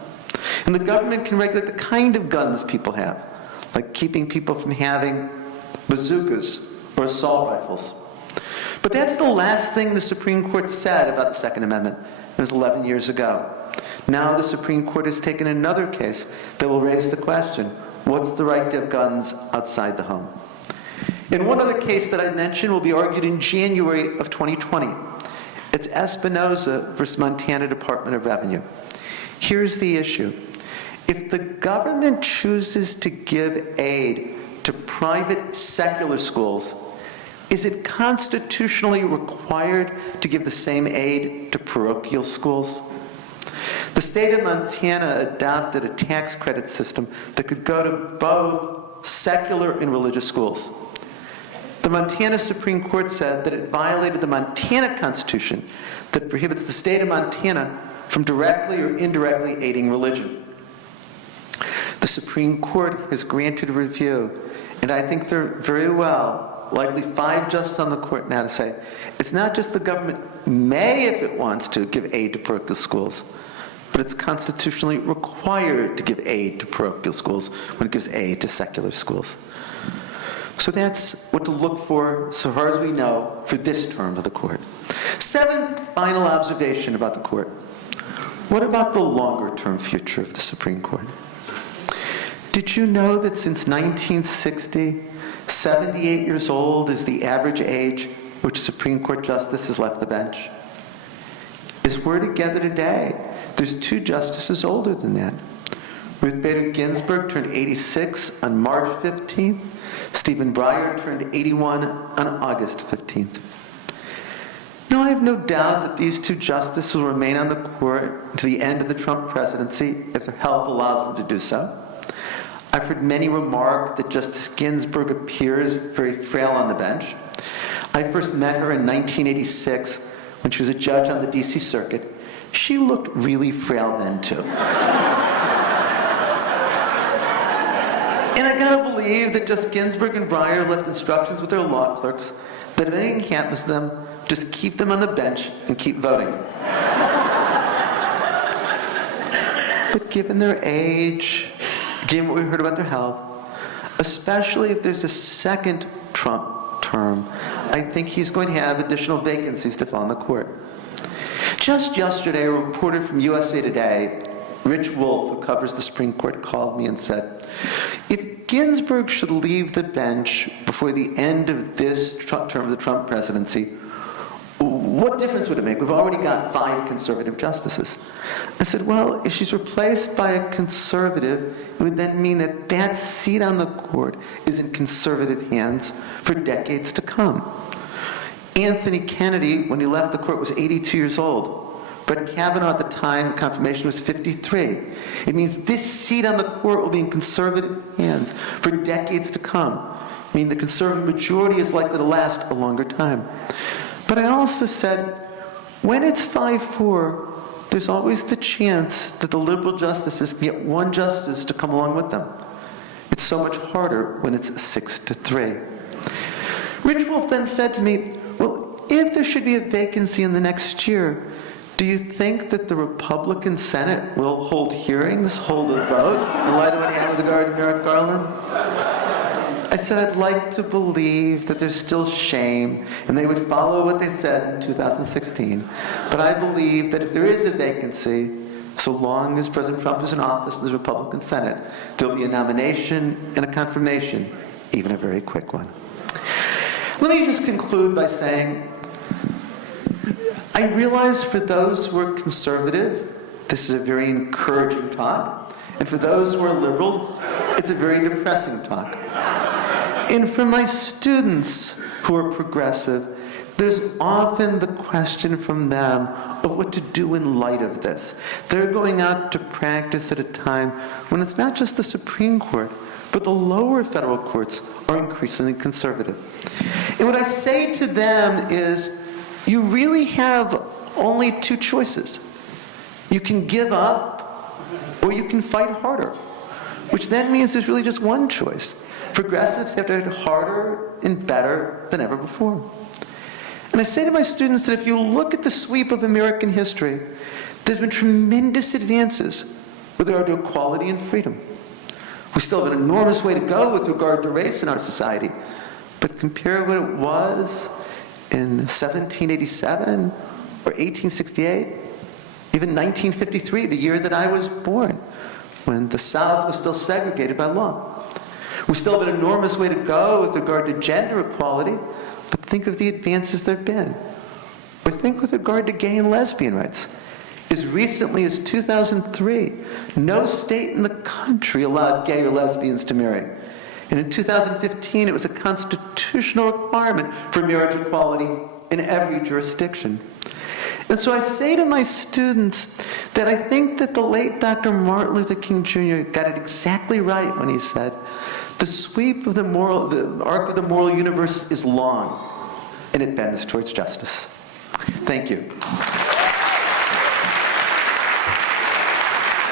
And the government can regulate the kind of guns people have, like keeping people from having bazookas or assault rifles. But that's the last thing the Supreme Court said about the Second Amendment. It was 11 years ago. Now the Supreme Court has taken another case that will raise the question, what's the right to have guns outside the home? And one other case that I mentioned will be argued in January of 2020. It's Espinoza versus Montana Department of Revenue. Here's the issue. If the government chooses to give aid to to private secular schools, is it constitutionally required to give the same aid to parochial schools? The state of Montana adopted a tax credit system that could go to both secular and religious schools. The Montana Supreme Court said that it violated the Montana Constitution that prohibits the state of Montana from directly or indirectly aiding religion. The Supreme Court has granted review, and I think they're very well, likely 5 justices on the court now, to say it's not just the government may, if it wants to, give aid to parochial schools, but it's constitutionally required to give aid to parochial schools when it gives aid to secular schools. So that's what to look for, so far as we know, for this term of the court. 7th final observation about the court. What about the longer-term future of the Supreme Court? Did you know that since 1960, 78 years old is the average age which Supreme Court justices left the bench? As we're together today, there's 2 justices older than that. Ruth Bader Ginsburg turned 86 on March 15th. Stephen Breyer turned 81 on August 15th. Now, I have no doubt that these 2 justices will remain on the court to the end of the Trump presidency if their health allows them to do so. I've heard many remark that Justice Ginsburg appears very frail on the bench. I first met her in 1986 when she was a judge on the D.C. Circuit. She looked really frail then, too. And I gotta believe that Justice Ginsburg and Breyer left instructions with their law clerks that if anything happens to them, just keep them on the bench and keep voting. But given their age, given what we heard about their health, especially if there's a second Trump term, I think he's going to have additional vacancies to fill on the court. Just yesterday, a reporter from USA Today, Rich Wolf, who covers the Supreme Court, called me and said, if Ginsburg should leave the bench before the end of this term of the Trump presidency, what difference would it make? We've already got 5 conservative justices. I said, well, if she's replaced by a conservative, it would then mean that that seat on the court is in conservative hands for decades to come. Anthony Kennedy, when he left the court, was 82 years old. Brett Kavanaugh at the time, confirmation, was 53. It means this seat on the court will be in conservative hands for decades to come. I mean, the conservative majority is likely to last a longer time. But I also said, when it's 5-4, there's always the chance that the liberal justices can get 1 justice to come along with them. It's so much harder when it's 6-3. Rich Wolf then said to me, well, if there should be a vacancy in the next year, do you think that the Republican Senate will hold hearings, hold a vote, in light of what happened with regard to Merrick Garland? I said I'd like to believe that there's still shame, and they would follow what they said in 2016. But I believe that if there is a vacancy, so long as President Trump is in office in the Republican Senate, there'll be a nomination and a confirmation, even a very quick one. Let me just conclude by saying, I realize for those who are conservative, this is a very encouraging talk, and for those who are liberal, it's a very depressing talk. And for my students who are progressive, there's often the question from them of what to do in light of this. They're going out to practice at a time when it's not just the Supreme Court, but the lower federal courts are increasingly conservative. And what I say to them is, you really have only 2 choices. You can give up, or you can fight harder, which then means there's really just 1 choice. Progressives have to fight harder and better than ever before. And I say to my students that if you look at the sweep of American history, there's been tremendous advances with regard to equality and freedom. We still have an enormous way to go with regard to race in our society, but compare what it was in 1787 or 1868, even 1953, the year that I was born, when the South was still segregated by law. We still have an enormous way to go with regard to gender equality, but think of the advances there have been. Or think with regard to gay and lesbian rights. As recently as 2003, no state in the country allowed gay or lesbians to marry. And in 2015, it was a constitutional requirement for marriage equality in every jurisdiction. And so I say to my students that I think that the late Dr. Martin Luther King Jr. got it exactly right when he said, the sweep of the arc of the moral universe is long, and it bends towards justice. Thank you.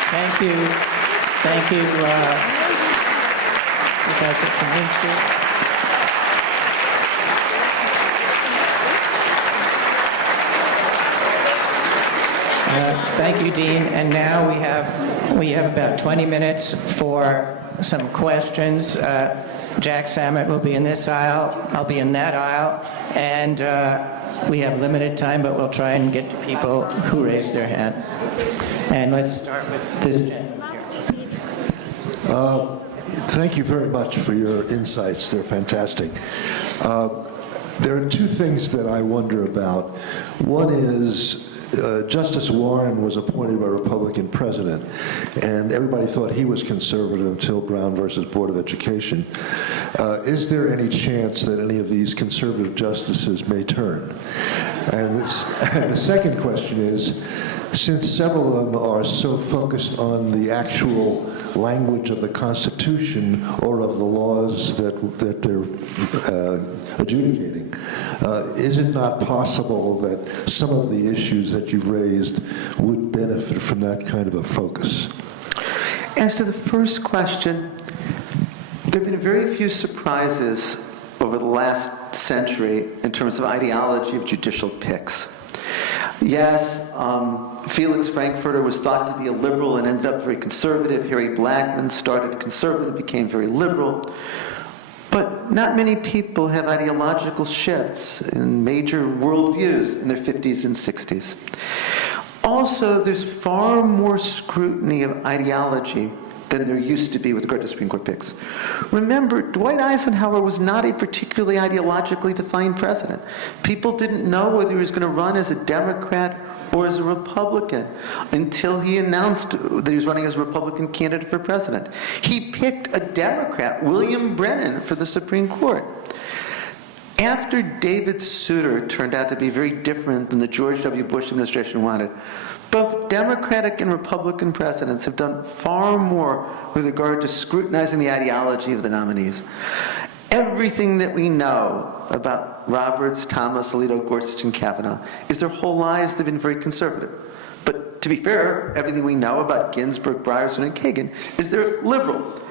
Thank you. Thank you, Professor Chemerinsky. Thank you, Dean. And now we have about 20 minutes for some questions. Jack Samet will be in this aisle. I'll be in that aisle. And we have limited time, but we'll try and get to people who raise their hand. And let's start with this gentleman here. Thank you very much for your insights. They're fantastic. There are two things that I wonder about. One is Justice Warren was appointed by a Republican president, and everybody thought he was conservative until Brown versus Board of Education. Is there any chance that any of these conservative justices may turn? And the second question is, since several of them are so focused on the actual language of the Constitution or of the laws that they're adjudicating, is it not possible that some of the issues that you've raised would benefit from that kind of a focus? As to the first question, there have been very few surprises over the last century in terms of ideology of judicial picks. Yes, Felix Frankfurter was thought to be a liberal and ended up very conservative. Harry Blackmun started conservative, became very liberal. But not many people have ideological shifts in major worldviews in their 50s and 60s. Also, there's far more scrutiny of ideology than there used to be with regard to Supreme Court picks. Remember, Dwight Eisenhower was not a particularly ideologically defined president. People didn't know whether he was going to run as a Democrat or as a Republican until he announced that he was running as a Republican candidate for president. He picked a Democrat, William Brennan, for the Supreme Court. After David Souter turned out to be very different than the George W. Bush administration wanted, both Democratic and Republican presidents have done far more with regard to scrutinizing the ideology of the nominees. Everything that we know about Roberts, Thomas, Alito, Gorsuch, and Kavanaugh is their whole lives they've been very conservative. But to be fair, everything we know about Ginsburg, Brierson, and Kagan is they're liberal.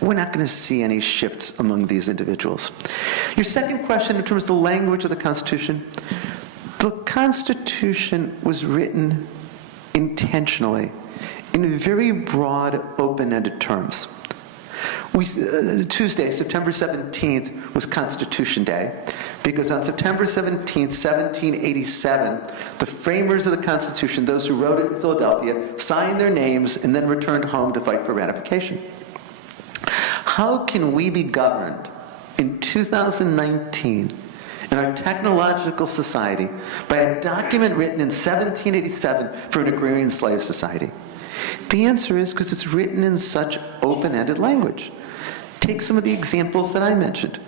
We're not going to see any shifts among these individuals. Your second question in terms of the language of the Constitution, the Constitution was written intentionally in very broad, open-ended terms. Tuesday, September 17th, was Constitution Day, because on September 17th, 1787, the framers of the Constitution, those who wrote it in Philadelphia, signed their names and then returned home to fight for ratification. How can we be governed in 2019 in our technological society by a document written in 1787 for an agrarian slave society? The answer is because it's written in such open-ended language. Take some of the examples that I mentioned.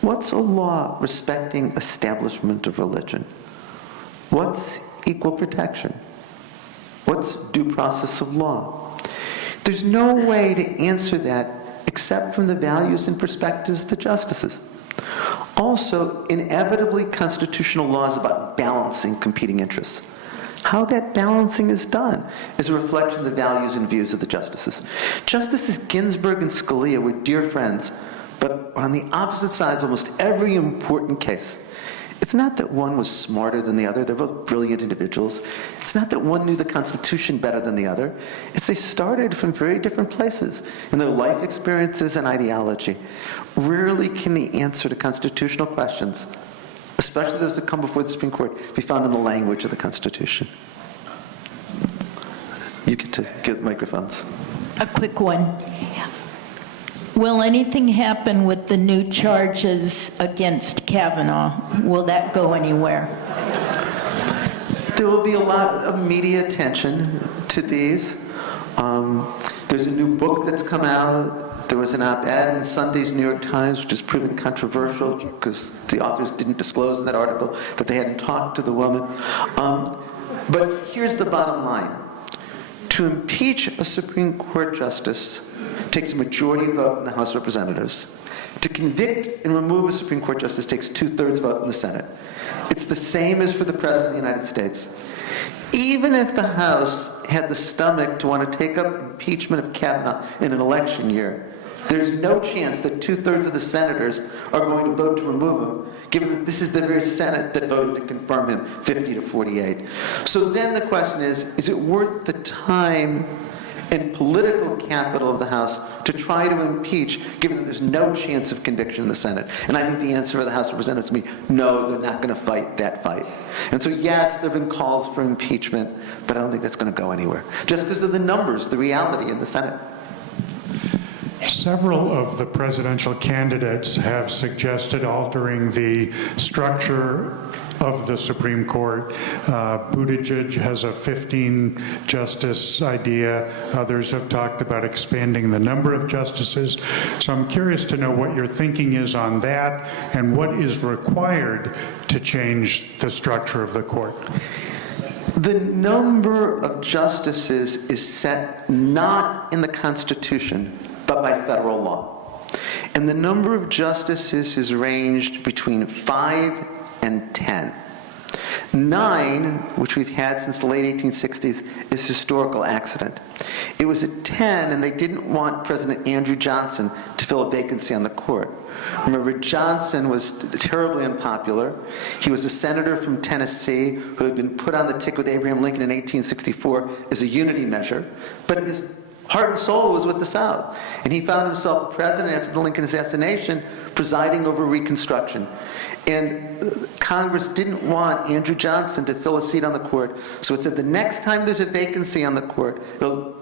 What's a law respecting establishment of religion? What's equal protection? What's due process of law? There's no way to answer that except from the values and perspectives of the justices. Also, inevitably, constitutional law is about balancing competing interests. How that balancing is done is a reflection of the values and views of the justices. Justices Ginsburg and Scalia were dear friends, but on the opposite sides of almost every important case. It's not that one was smarter than the other. They're both brilliant individuals. It's not that one knew the Constitution better than the other. It's they started from very different places in their life experiences and ideology. Rarely can the answer to constitutional questions, especially those that come before the Supreme Court, be found in the language of the Constitution. You get to give the microphones. A quick one. Will anything happen with the new charges against Kavanaugh? Will that go anywhere? There will be a lot of media attention to these. There's a new book that's come out There was an op-ed in Sunday's New York Times, which has proven controversial because the authors didn't disclose in that article that they hadn't talked to the woman. But here's the bottom line. To impeach a Supreme Court justice takes a majority vote in the House of Representatives. To convict and remove a Supreme Court justice takes 2/3 vote in the Senate. It's the same as for the President of the United States. Even if the House had the stomach to want to take up impeachment of Kavanaugh in an election year, there's no chance that 2/3 of the senators are going to vote to remove him, given that this is the very Senate that voted to confirm him 50 to 48. So then the question is it worth the time and political capital of the House to try to impeach, given that there's no chance of conviction in the Senate? And I think the answer for the House of Representatives would be, no, they're not going to fight that fight. And so yes, there have been calls for impeachment, but I don't think that's going to go anywhere, just because of the numbers, the reality in the Senate. Several of the presidential candidates have suggested altering the structure of the Supreme Court. Buttigieg has a 15-justice idea. Others have talked about expanding the number of justices. So I'm curious to know what your thinking is on that and what is required to change the structure of the court. The number of justices is set not in the Constitution, but by federal law. And the number of justices is ranged between 5 and 10. 9, which we've had since the late 1860s, is historical accident. It was at 10, and they didn't want President Andrew Johnson to fill a vacancy on the court. Remember, Johnson was terribly unpopular. He was a senator from Tennessee who had been put on the ticket with Abraham Lincoln in 1864 as a unity measure, but his heart and soul was with the South. And he found himself president after the Lincoln assassination, presiding over Reconstruction. And Congress didn't want Andrew Johnson to fill a seat on the court, so it said the next time there's a vacancy on the court, we'll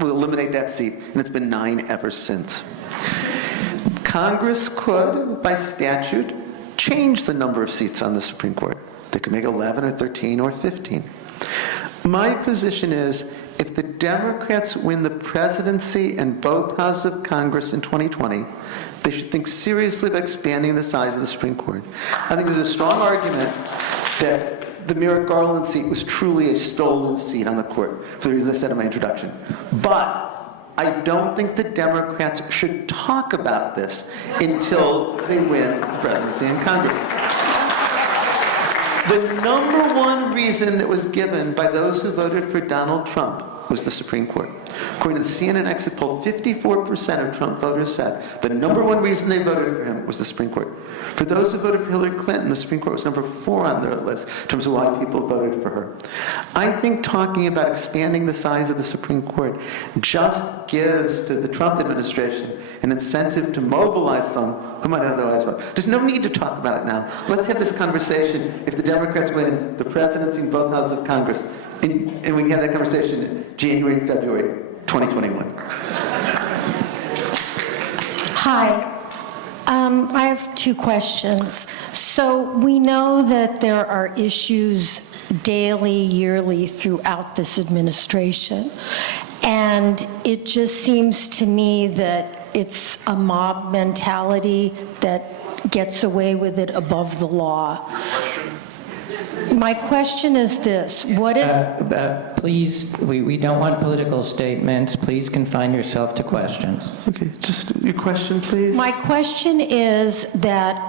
eliminate that seat. And it's been 9 ever since. Congress could, by statute, change the number of seats on the Supreme Court. They could make it 11 or 13 or 15. My position is, if the Democrats win the presidency and both houses of Congress in 2020, they should think seriously about expanding the size of the Supreme Court. I think there's a strong argument that the Merrick Garland seat was truly a stolen seat on the court, for the reasons I said in my introduction. But I don't think the Democrats should talk about this until they win the presidency and Congress. The number one reason that was given by those who voted for Donald Trump was the Supreme Court. According to the CNN exit poll, 54% of Trump voters said the number one reason they voted for him was the Supreme Court. For those who voted for Hillary Clinton, the Supreme Court was number 4 on their list in terms of why people voted for her. I think talking about expanding the size of the Supreme Court just gives to the Trump administration an incentive to mobilize some who might otherwise vote. There's no need to talk about it now. Let's have this conversation if the Democrats win the presidency in both houses of Congress, and we can have that conversation in January and February 2021. Hi. I have 2 questions. So we know that there are issues daily, yearly throughout this administration. And it just seems to me that it's a mob mentality that gets away with it above the law. My question is this: what is... Please, we don't want political statements. Please confine yourself to questions. Okay, just your question, please. My question is that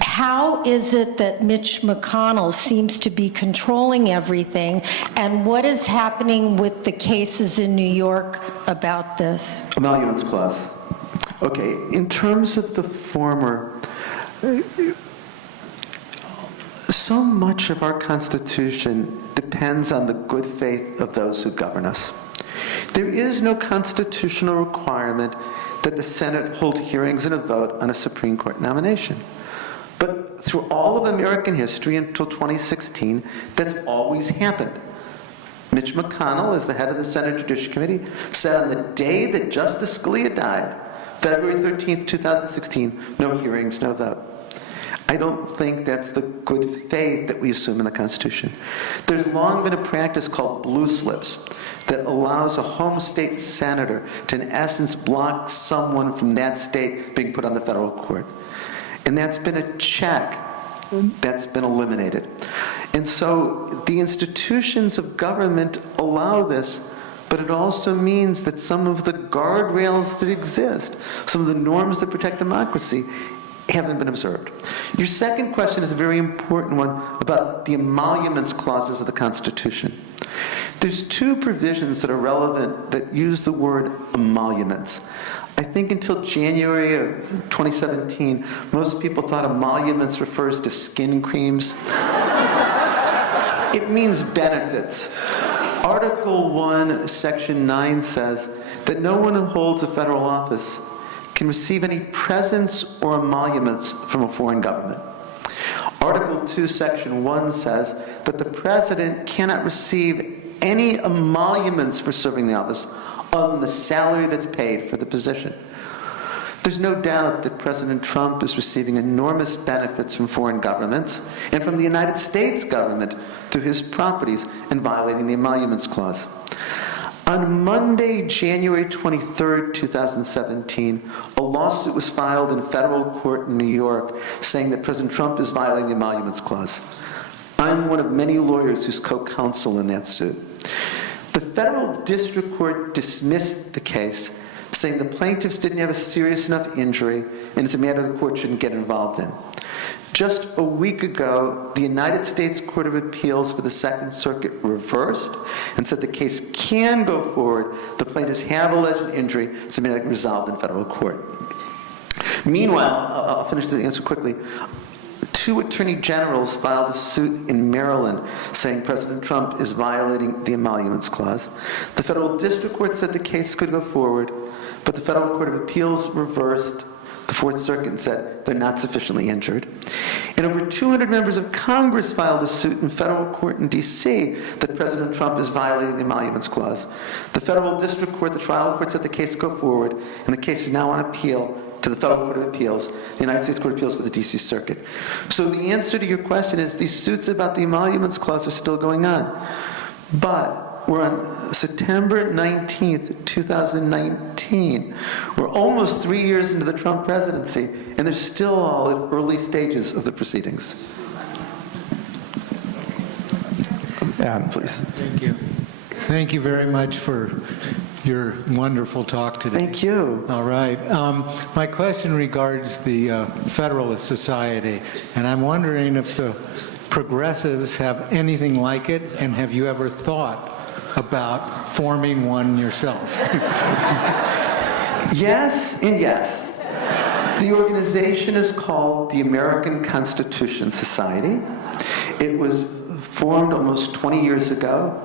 how is it that Mitch McConnell seems to be controlling everything, and what is happening with the cases in New York about this? Emoluments clause. Okay, in terms of the former, so much of our Constitution depends on the good faith of those who govern us. There is no constitutional requirement that the Senate hold hearings and a vote on a Supreme Court nomination. But through all of American history until 2016, that's always happened. Mitch McConnell, as the head of the Senate Judiciary Committee, said on the day that Justice Scalia died, February 13th, 2016, no hearings, no vote. I don't think that's the good faith that we assume in the Constitution. There's long been a practice called blue slips that allows a home state senator to, in essence, block someone from that state being put on the federal court. And that's been a check that's been eliminated. And so the institutions of government allow this, but it also means that some of the guardrails that exist, some of the norms that protect democracy, haven't been observed. Your second question is a very important one about the emoluments clauses of the Constitution. There's two provisions that are relevant that use the word emoluments. I think until January of 2017, most people thought emoluments refers to skin creams. It means benefits. Article 1, Section 9 says that no one who holds a federal office can receive any presents or emoluments from a foreign government. Article 2, Section 1 says that the president cannot receive any emoluments for serving the office other than the salary that's paid for the position. There's no doubt that President Trump is receiving enormous benefits from foreign governments and from the United States government through his properties and violating the Emoluments Clause. On Monday, January 23rd, 2017, a lawsuit was filed in federal court in New York saying that President Trump is violating the Emoluments Clause. I'm one of many lawyers who's co-counsel in that suit. The federal district court dismissed the case, saying the plaintiffs didn't have a serious enough injury and it's a matter the court shouldn't get involved in. Just a week ago, the United States Court of Appeals for the Second Circuit reversed and said the case can go forward. The plaintiffs have alleged an injury, it's a matter resolved in federal court. Meanwhile, I'll finish the answer quickly. 2 attorney generals filed a suit in Maryland saying President Trump is violating the Emoluments Clause. The federal district court said the case could go forward, but the federal court of appeals reversed. The Fourth Circuit said they're not sufficiently injured. And over 200 members of Congress filed a suit in federal court in D.C. that President Trump is violating the Emoluments Clause. The federal district court, the trial court, said the case go forward, and the case is now on appeal to the Federal Court of Appeals, the United States Court of Appeals for the D.C. Circuit. So the answer to your question is these suits about the Emoluments Clause are still going on. But we're on September 19th, 2019. We're almost 3 years into the Trump presidency, and they're still all at early stages of the proceedings. Please. Thank you. Thank you very much for your wonderful talk today. Thank you. All right. My question regards the Federalist Society, and I'm wondering if the progressives have anything like it, and have you ever thought about forming one yourself? Yes and yes. The organization is called the American Constitution Society. It was formed almost 20 years ago.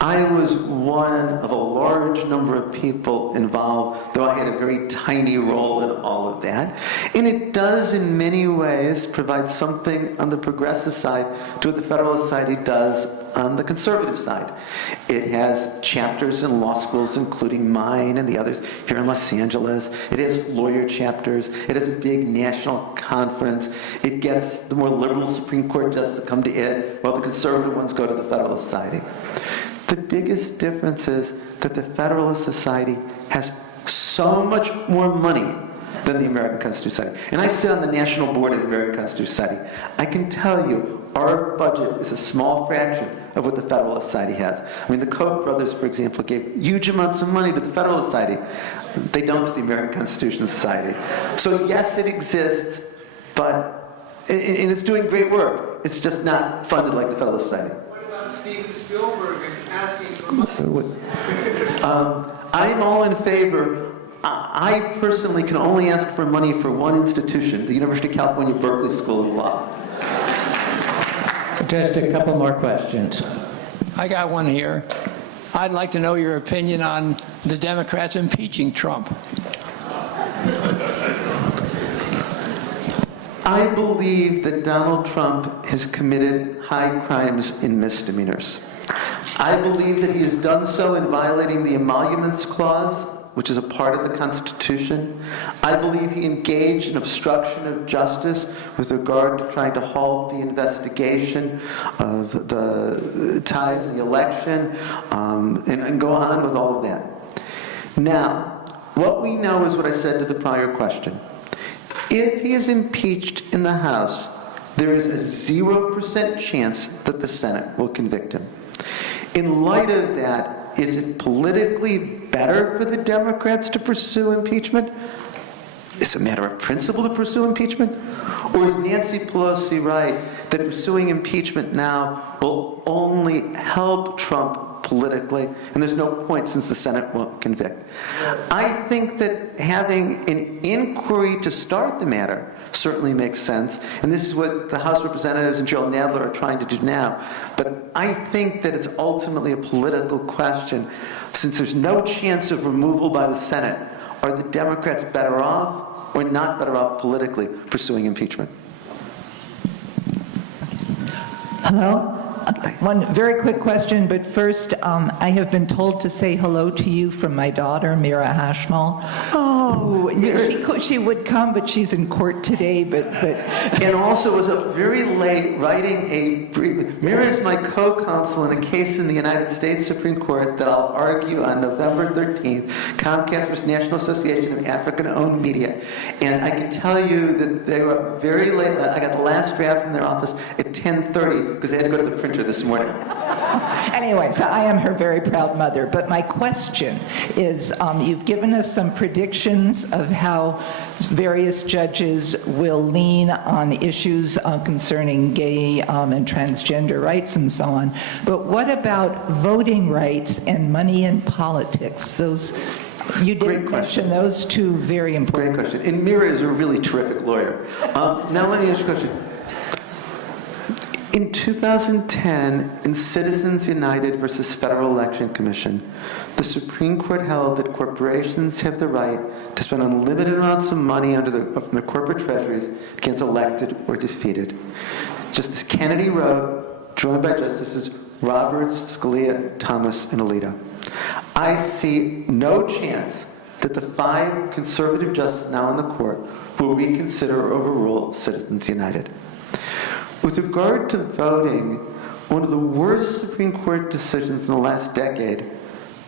I was one of a large number of people involved, though I had a very tiny role in all of that. And it does, in many ways, provide something on the progressive side to what the Federalist Society does on the conservative side. It has chapters in law schools, including mine and the others here in Los Angeles. It has lawyer chapters. It has a big national conference. It gets the more liberal Supreme Court justices to come to it, while the conservative ones go to the Federalist Society. The biggest difference is that the Federalist Society has so much more money than the American Constitution Society. And I sit on the national board of the American Constitution Society. I can tell you our budget is a small fraction of what the Federalist Society has. I mean, the Koch brothers, for example, gave huge amounts of money to the Federalist Society. They don't to the American Constitution Society. So yes, it exists, but, and it's doing great work. It's just not funded like the Federalist Society. What about Steven Spielberg and asking for money? I'm all in favor. I personally can only ask for money for one institution, the University of California, Berkeley School of Law. Just a couple more questions. I got one here. I'd like to know your opinion on the Democrats impeaching Trump. I believe that Donald Trump has committed high crimes and misdemeanors. I believe that he has done so in violating the Emoluments Clause which is a part of the Constitution. I believe he engaged in obstruction of justice with regard to trying to halt the investigation of the ties in the election, and go on with all of that. Now, what we know is what I said to the prior question. If he is impeached in the House, there is a 0% chance that the Senate will convict him. In light of that, is it politically better for the Democrats to pursue impeachment? Is it a matter of principle to pursue impeachment? Or is Nancy Pelosi right that pursuing impeachment now will only help Trump politically, and there's no point since the Senate won't convict? I think that having an inquiry to start the matter certainly makes sense, and this is what the House Representatives and Gerald Nadler are trying to do now. But I think that it's ultimately a political question. Since there's no chance of removal by the Senate, are the Democrats better off or not better off politically pursuing impeachment? Hello? One very quick question, but first, I have been told to say hello to you from my daughter, Mira Hashmal. Oh, She would come, but she's in court today, but and also was up very late writing a brief. Mira is my co-counsel in a case in the United States Supreme Court that I'll argue on November 13th, Comcast versus National Association of African-Owned Media. And I can tell you that they were up very late. I got the last draft from their office at 10:30 because they had to go to the printer this morning. anyway, so I am her very proud mother. But my question is, you've given us some predictions of how various judges will lean on issues concerning gay and transgender rights and so on. But what about voting rights and money in politics? Those, you did mention those two very important. Great question. And Mira is a really terrific lawyer. Now let me ask you a question. In 2010, in Citizens United versus Federal Election Commission, the Supreme Court held that corporations have the right to spend unlimited amounts of money from their corporate treasuries against elected or defeated. Justice Kennedy wrote, joined by Justices Roberts, Scalia, Thomas, and Alito. I see no chance that the 5 conservative justices now in the court will reconsider or overrule Citizens United. With regard to voting, one of the worst Supreme Court decisions in the last decade,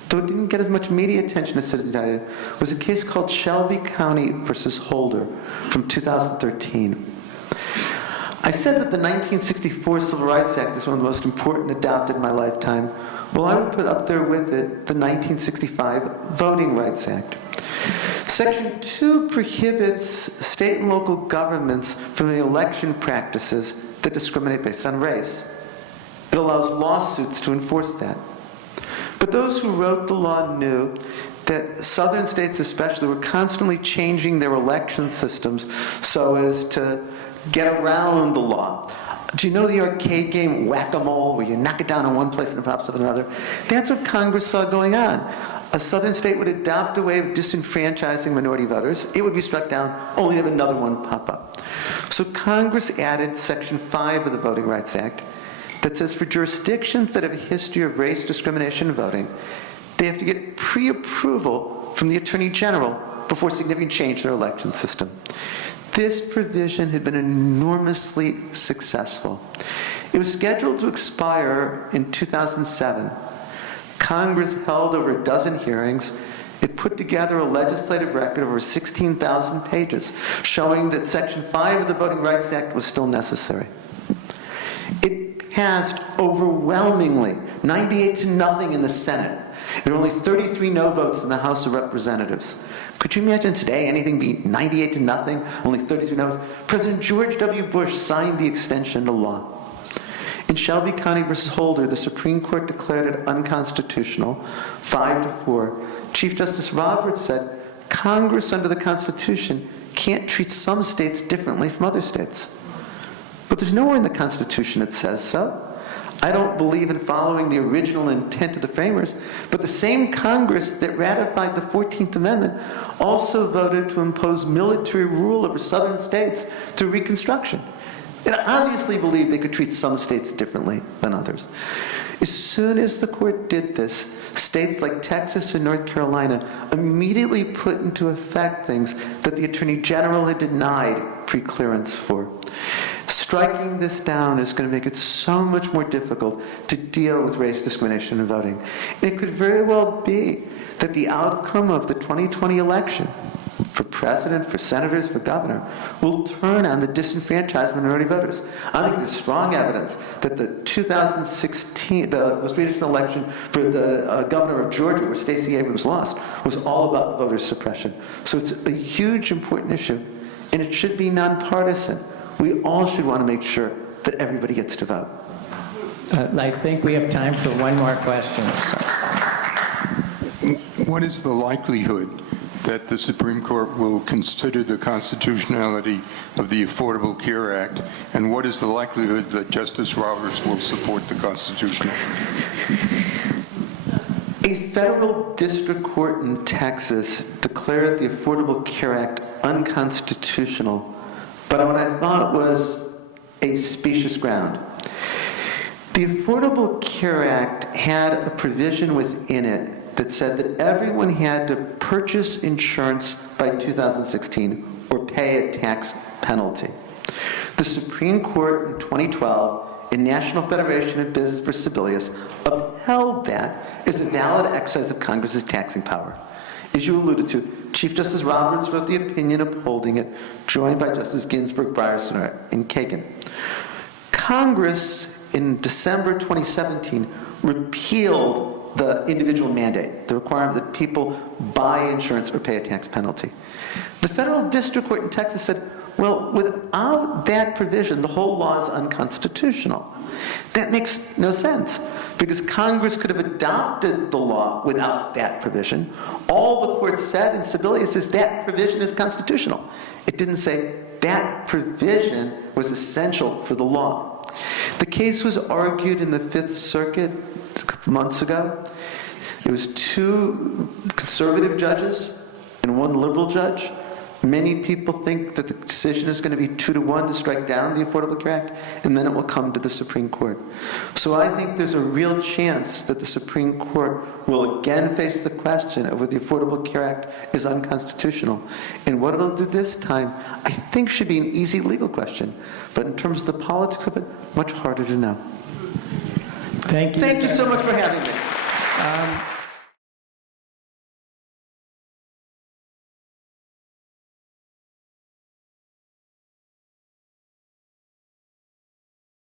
though it didn't get as much media attention as Citizens United, was a case called Shelby County versus Holder from 2013. I said that the 1964 Civil Rights Act is one of the most important adopted in my lifetime. Well, I would put up there with it the 1965 Voting Rights Act. Section 2 prohibits state and local governments from the election practices that discriminate based on race. It allows lawsuits to enforce that. But those who wrote the law knew that southern states especially were constantly changing their election systems so as to get around the law. Do you know the arcade game Whack-A-Mole, where you knock it down in one place and it pops up in another? That's what Congress saw going on. A southern state would adopt a way of disenfranchising minority voters. It would be struck down, only to have another one pop up. So Congress added Section 5 of the Voting Rights Act that says for jurisdictions that have a history of race discrimination in voting, they have to get pre-approval from the Attorney General before significant change to their election system. This provision had been enormously successful. It was scheduled to expire in 2007. Congress held over a dozen hearings. It put together a legislative record of over 16,000 pages, showing that Section 5 of the Voting Rights Act was still necessary. It passed overwhelmingly, 98-0 in the Senate. There were only 33 no votes in the House of Representatives. Could you imagine today anything be 98-0, only 33 no votes? President George W. Bush signed the extension into law. In Shelby County versus Holder, the Supreme Court declared it unconstitutional, 5-4. Chief Justice Roberts said, Congress under the Constitution can't treat some states differently from other states. But there's nowhere in the Constitution that says so. I don't believe in following the original intent of the framers, but the same Congress that ratified the 14th Amendment also voted to impose military rule over southern states through Reconstruction. and obviously believed they could treat some states differently than others. As soon as the court did this, states like Texas and North Carolina immediately put into effect things that the Attorney General had denied preclearance for. Striking this down is going to make it so much more difficult to deal with race discrimination in voting. And it could very well be that the outcome of the 2020 election for president, for senators, for governor, will turn on the disenfranchised minority voters. I think there's strong evidence that the 2016, the most recent election for the governor of Georgia, where Stacey Abrams lost, was all about voter suppression. So it's a huge, important issue, and it should be nonpartisan. We all should want to make sure that everybody gets to vote. I think we have time for one more question. What is the likelihood that the Supreme Court will consider the constitutionality of the Affordable Care Act, and what is the likelihood that Justice Roberts will support the constitutionality? A federal district court in Texas declared the Affordable Care Act unconstitutional, but on what I thought was a specious ground. The Affordable Care Act had a provision within it that said that everyone had to purchase insurance by 2016 or pay a tax penalty. The Supreme Court in 2012, in National Federation of Business for Sebelius, upheld that as a valid exercise of Congress's taxing power. As you alluded to, Chief Justice Roberts wrote the opinion upholding it, joined by Justice Ginsburg, Breyerson, and Kagan. Congress, in December 2017, repealed the individual mandate, the requirement that people buy insurance or pay a tax penalty. The federal district court in Texas said, well, without that provision, the whole law is unconstitutional. That makes no sense, because Congress could have adopted the law without that provision. All the court said in Sebelius is that provision is constitutional. It didn't say that provision was essential for the law. The case was argued in the Fifth Circuit a couple months ago. It was 2 conservative judges and 1 liberal judge. Many people think that the decision is going to be 2-1 to strike down the Affordable Care Act, and then it will come to the Supreme Court. So I think there's a real chance that the Supreme Court will again face the question of whether the Affordable Care Act is unconstitutional. And what it'll do this time, I think, should be an easy legal question. But in terms of the politics of it, much harder to know. Thank you. Thank you so much for having me.